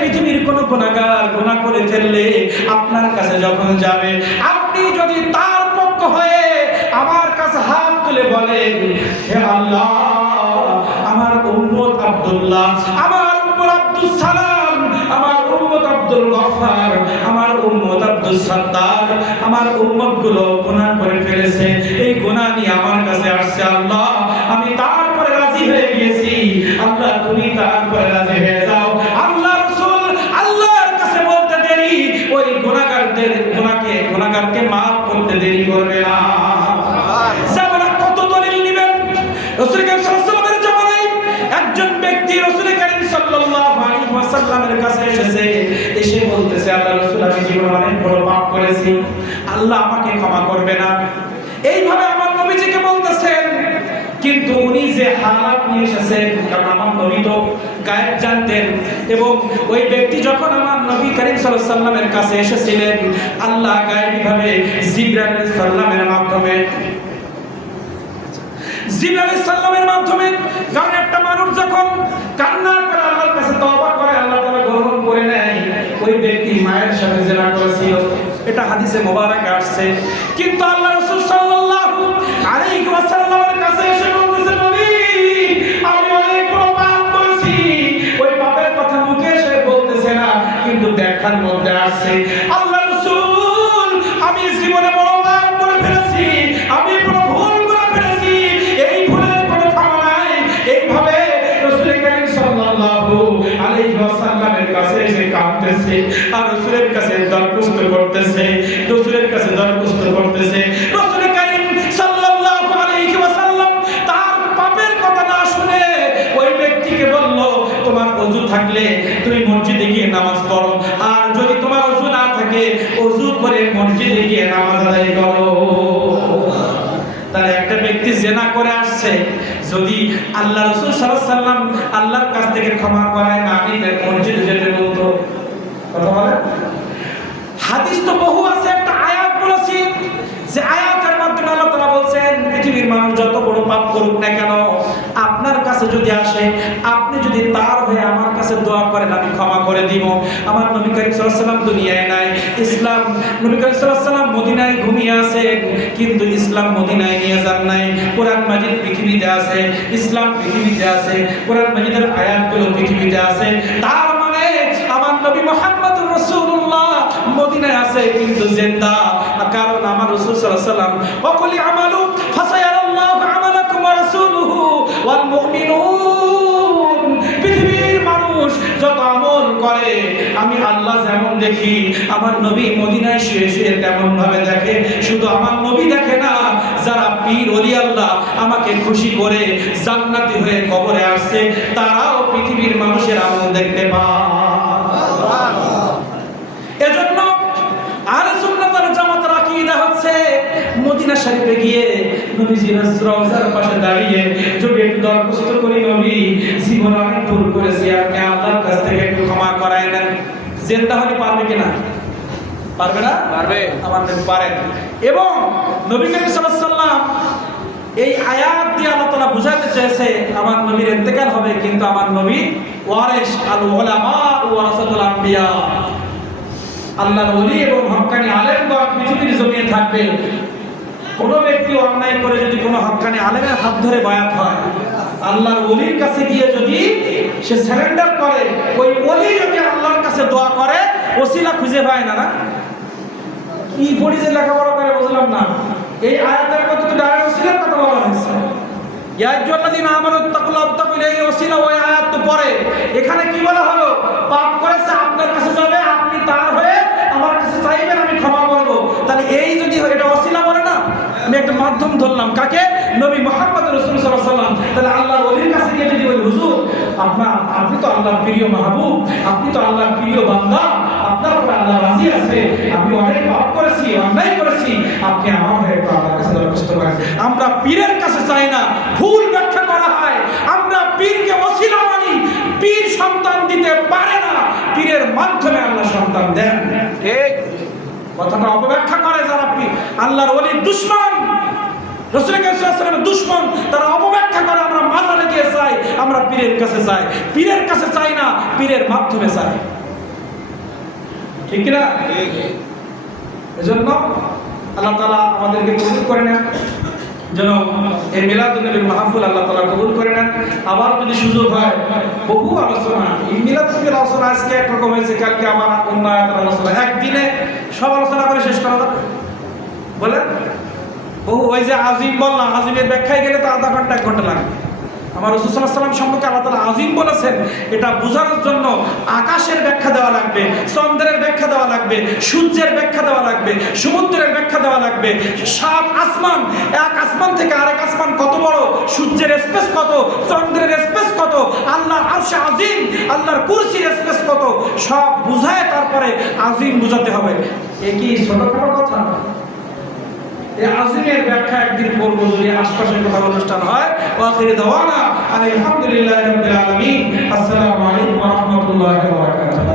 পৃথিবীর কোন গুনাহগার গুনাহ করে ফেললে আপনার কাছে যখন যাবে, আপনি যদি তার পক্ষ হয়ে আমার কাছে হাত তুলে বলেন, হে আল্লাহ, আমার উম্মত আব্দুল্লাহ, আমার উম্মত আব্দুস সালাম, আমার উম্মত আব্দুল গফফার, আমার উম্মত আব্দুস সাত্তার, আমার উম্মতগুলো গুনাহ করে ফেলেছে, এই গুনাহ নিয়ে আমার কাছে আসছে, আল্লাহ আমি তারপরে রাজি হয়ে গিয়েছি, আল্লাহ তুমি তারপরে রাজি হয়ে যাও। আল্লাহ রাসূল আল্লাহর কাছে বলতে দেরি, ওই গুনাহগারকে মাফ করতে দেরি করবে না। সাহাবারা কত দলিল নেবেন? রাসূল কারীম সাল্লাল্লাহু আলাইহি ওয়াসাল্লামের জামানায় একজন ব্যক্তি রাসূল কারীম সাল্লাল্লাহু আলাইহি ওয়াসাল্লামের কাছে এসেছে, এসে বলতেছে, আল্লাহ রাসূল আমি জীবনে অনেক বড় পাপ করেছি, আল্লাহ আমাকে ক্ষমা করবে না। এইভাবে আমার নবীজিকে বলতেছেন, কিন্তু উনি যে হালাত নিয়ে এসেছেন, কারণ আমার নবী তো গায়েব জানতেন, এবং ওই ব্যক্তি যখন আমার নবী করিম সাল্লাল্লাহু আলাইহি ওয়াসাল্লামের কাছে এসেছিলেন, আল্লাহ গায়েবীভাবে জিবরাইল আলাইহিস সালামের মাধ্যমে, কারণ একটা মানুষ যখন কান্না করে আল্লাহর কাছে তওবা করে, আল্লাহ তাআলা গ্রহণ করে নেয়। ওই ব্যক্তি মায়ের সাথে জিনা করেছিল, এটা হাদিসে মোবারকে আসছে। কিন্তু আল্লাহ রাসূল সাল্লাল্লাহু আলাইহি ওয়াসাল্লামের কাছে এসে বলতেছে, নবী আমি অনেক বড় পাপ করেছি। ওই পাপের কথা মুখে এসে বলতেছে না, কিন্তু দেখার মধ্যে আসছে, আল্লাহ রাসূল আমি জীবনে বড় পাপ করে ফেলেছি, আমি বড় ভুল করে ফেলেছি, এই ভুলের কোনো ক্ষমা নাই। এইভাবে রাসূল কারীম সাল্লাল্লাহু আলাইহি ওয়াসাল্লামের কাছে এসে কাঁদতেছে আর রাসূলের কাছে দরখাস্ত করতেছে, রাসূলের কাছে দরখাস্ত করতেছে। রাসূল কারীম সাল্লাল্লাহু আলাইহি ওয়াসাল্লাম তার পাপের কথা না শুনে ওই ব্যক্তিকে বলল, তোমার ওযু থাকলে তুমি মসজিদে গিয়ে নামাজ পড়ো, আর যদি তোমার ওযু না থাকে ওযু করে মসজিদে গিয়ে নামাজ আদায় করো। তাহলে একটা ব্যক্তি জিনা করে আসছে, যদি আল্লাহ রাসূল সাল্লাল্লাহু আলাইহি ওয়াসাল্লাম আল্লাহর কাছ থেকে ক্ষমা করায় না নিতে মসজিদে যেতে বলতো, কথা বলে? হাদিস তো বহু আছে, একটা আয়াত বলেছি, যে আয়াতের মাধ্যমে আল্লাহ তাআলা বলছেন, পৃথিবীর মানুষ যত বড় পাপ করুক না কেন, আপনার কাছে যদি আসে, আপনি যদি তার হয়ে আমার কাছে দোয়া করেন, আমি ক্ষমা করে দিব। আমার নবী করিম সাল্লাল্লাহু আলাইহি ওয়াসাল্লাম দুনিয়ায় নাই, ইসলাম নবী করিম সাল্লাল্লাহু আলাইহি ওয়াসাল্লাম মদিনায় ঘুমিয়ে আছেন, কিন্তু ইসলাম মদিনায় নিয়ে যান নাই। কোরআন মাজিদ পৃথিবীতে আছে, ইসলাম পৃথিবীতে আছে, কোরআন মাজিদের আয়াতগুলো পৃথিবীতে আছে। তার মানে আছে কিন্তু জিন্দা, কারণ আমার রাসূল সাল্লাল্লাহু আলাইহি ওয়াসাল্লাম ওয়াকুল আমালু ফাসায়ারাল্লাহু আমালাকুম ওয়া রাসূলুহু ওয়াল মুমিনুন। পৃথিবীর মানুষ যত আমল করে আমি আল্লাহ যেমন দেখি, আমার নবী মদিনায় শুয়ে শুয়ে তেমন ভাবে দেখে। শুধু আমার নবী দেখে না, যারা পীর ওলি আল্লাহ আমাকে খুশি করে জান্নাতি হয়ে কবরে আসছে, তারাও পৃথিবীর মানুষের আমল দেখতে পায়। এজন্য আহলে সুন্নাত ওয়াল জামাতের আকীদা হচ্ছে মদিনা শরীফে গিয়ে নবীজির রওজার পাশে দাঁড়িয়ে যদি একটু দরখাস্ত করি, নবী জীবন অনেক ভুল করেছি, আপনি আল্লাহর কাছ থেকে একটু ক্ষমা করায় নেন। জিন্দা হলে পারবে কিনা? পারবে না? পারবে। আমার নবী পারেন। এবং নবী করিম সাল্লাল্লাহু আলাইহি ওয়াসাল্লাম এই আয়াত দিয়ে আল্লাহ তাআলা বুঝাতে চেয়েছে আমার নবীর ইন্তেকাল হবে, কিন্তু আমার নবী ওয়ারিস আল উলামা ওয়ারাসাতুল আম্বিয়া, আল্লাহর ওলি এবং হক্কানি আলেমগণ পৃথিবীর জমিনে থাকবে। কোন ব্যক্তি অন্যায় করে যদি কোনো হক্কানি আলেমের হাত ধরে বায়াত হয়, আল্লাহর ওলির কাছে গিয়ে যদি সে সারেন্ডার করে, ওই ওলি যদি আল্লাহর কাছে দোয়া করে, ওসিলা খুঁজে পায় না। না কি পড়ি যে লেখাপড়া করে বুঝলাম না, এই আয়াতের মধ্যে তো ডাইরেক্ট ওসিলার কথা বলা হয়েছে। ইয়া আইয়ুহাল্লাযীনা আমানু তাকুল্লাহ ওয়াত্তাকু ইলাইহি ওসিলা, ওই আয়াত তো পরে। এখানে কি বলা হলো? পাপ করেছে, আপনার কাছে যাবে, আপনি তার হয়ে আমার কাছে চাইবেন, আমি ক্ষমা করব। তাহলে এই যদি এটা ওসিলা বলে না, আমি একটা মাধ্যম ধরলাম কাকে? নবী মুহাম্মদ রাসূলুল্লাহ সাল্লাল্লাহু আলাইহি ওয়াসাল্লাম। তাহলে আল্লাহর ওলির কাছে গিয়ে যদি বলি, হুজুর আপনি তো আল্লাহর প্রিয় মাহবুব, আপনি তো আল্লাহর প্রিয় বান্দা, আপনার উপর আল্লাহ রাজি আছে, আমি অনেক পাপ করেছি, অন্যায় করেছি, আপনি আমার হয়ে একটু আল্লাহর কাছে দরখাস্ত করেন। আমরা পীরের কাছে চাই না, ভুল ব্যাখ্যা করা হয়। আমরা পীরকে ওসিলা মানি, পীর সন্তান দিতে পারে না, পীরের মাধ্যমে আল্লাহ সন্তান দেন। ঠিক। কথাটা অপব্যাখ্যা করে যারা আল্লাহর ওলির দুশমন, রাসূল সাল্লাল্লাহু আলাইহি ওয়াসাল্লামের দুশমন, তারা অপব্যাখ্যা করে আমরা মাজারে গিয়ে চাই, আমরা পীরের কাছে চাই। পীরের কাছে চাই না, পীরের মাধ্যমে চাই। ঠিক কি না? এজন্য আল্লাহ তাআলা আমাদেরকে কবুল করে নেন, যেন এই মিলাদুন নবীর মাহফিল আল্লাহ তাআলা কবুল করে নেন। আবার যদি সুযোগ হয়, বহু আলোচনা, এই মিলাদুন নবীর আলোচনা আজকে একরকম হয়েছে, কালকে আবার অন্য আয়াতের আলোচনা, একদিনে সব আলোচনা করে শেষ করা যাবে? বলেন। বহু ওই যে আজিম বললাম, আজিমের ব্যাখ্যায় গেলে তো আধা ঘন্টা 1 ঘন্টা লাগবে। আমার রাসূল সাল্লাল্লাহু আলাইহি ওয়াসাল্লাম সম্পর্কে আল্লাহ তাআলা আজিম বলেছেন, এটা বোঝানোর জন্য আকাশের ব্যাখ্যা দেওয়া লাগবে, চন্দ্রের ব্যাখ্যা দেওয়া লাগবে, সূর্যের ব্যাখ্যা দেওয়া লাগবে, সমুদ্রের ব্যাখ্যা দেওয়া লাগবে। 7 আসমান, এক আসমান থেকে আরেক আসমান কত বড়, সূর্যের স্পেস কত, চন্দ্রের স্পেস কত, আল্লাহর আরশে আজিম, আল্লাহর কুরসির স্পেস কত, সব বুঝায় তারপরে আজিম বুঝাতে হবে। এ কি ছোটখাটো কথা? এই আজিমের ব্যাখ্যা একদিন করব যদি আশপাশের কথা অনুষ্ঠান হয়। ওয়া আখিরু দাওয়ানা আলহামদুলিল্লাহি রাব্বিল আলামিন। আসসালামু আলাইকুম ওয়া রাহমাতুল্লাহি ওয়া বারাকাতুহু।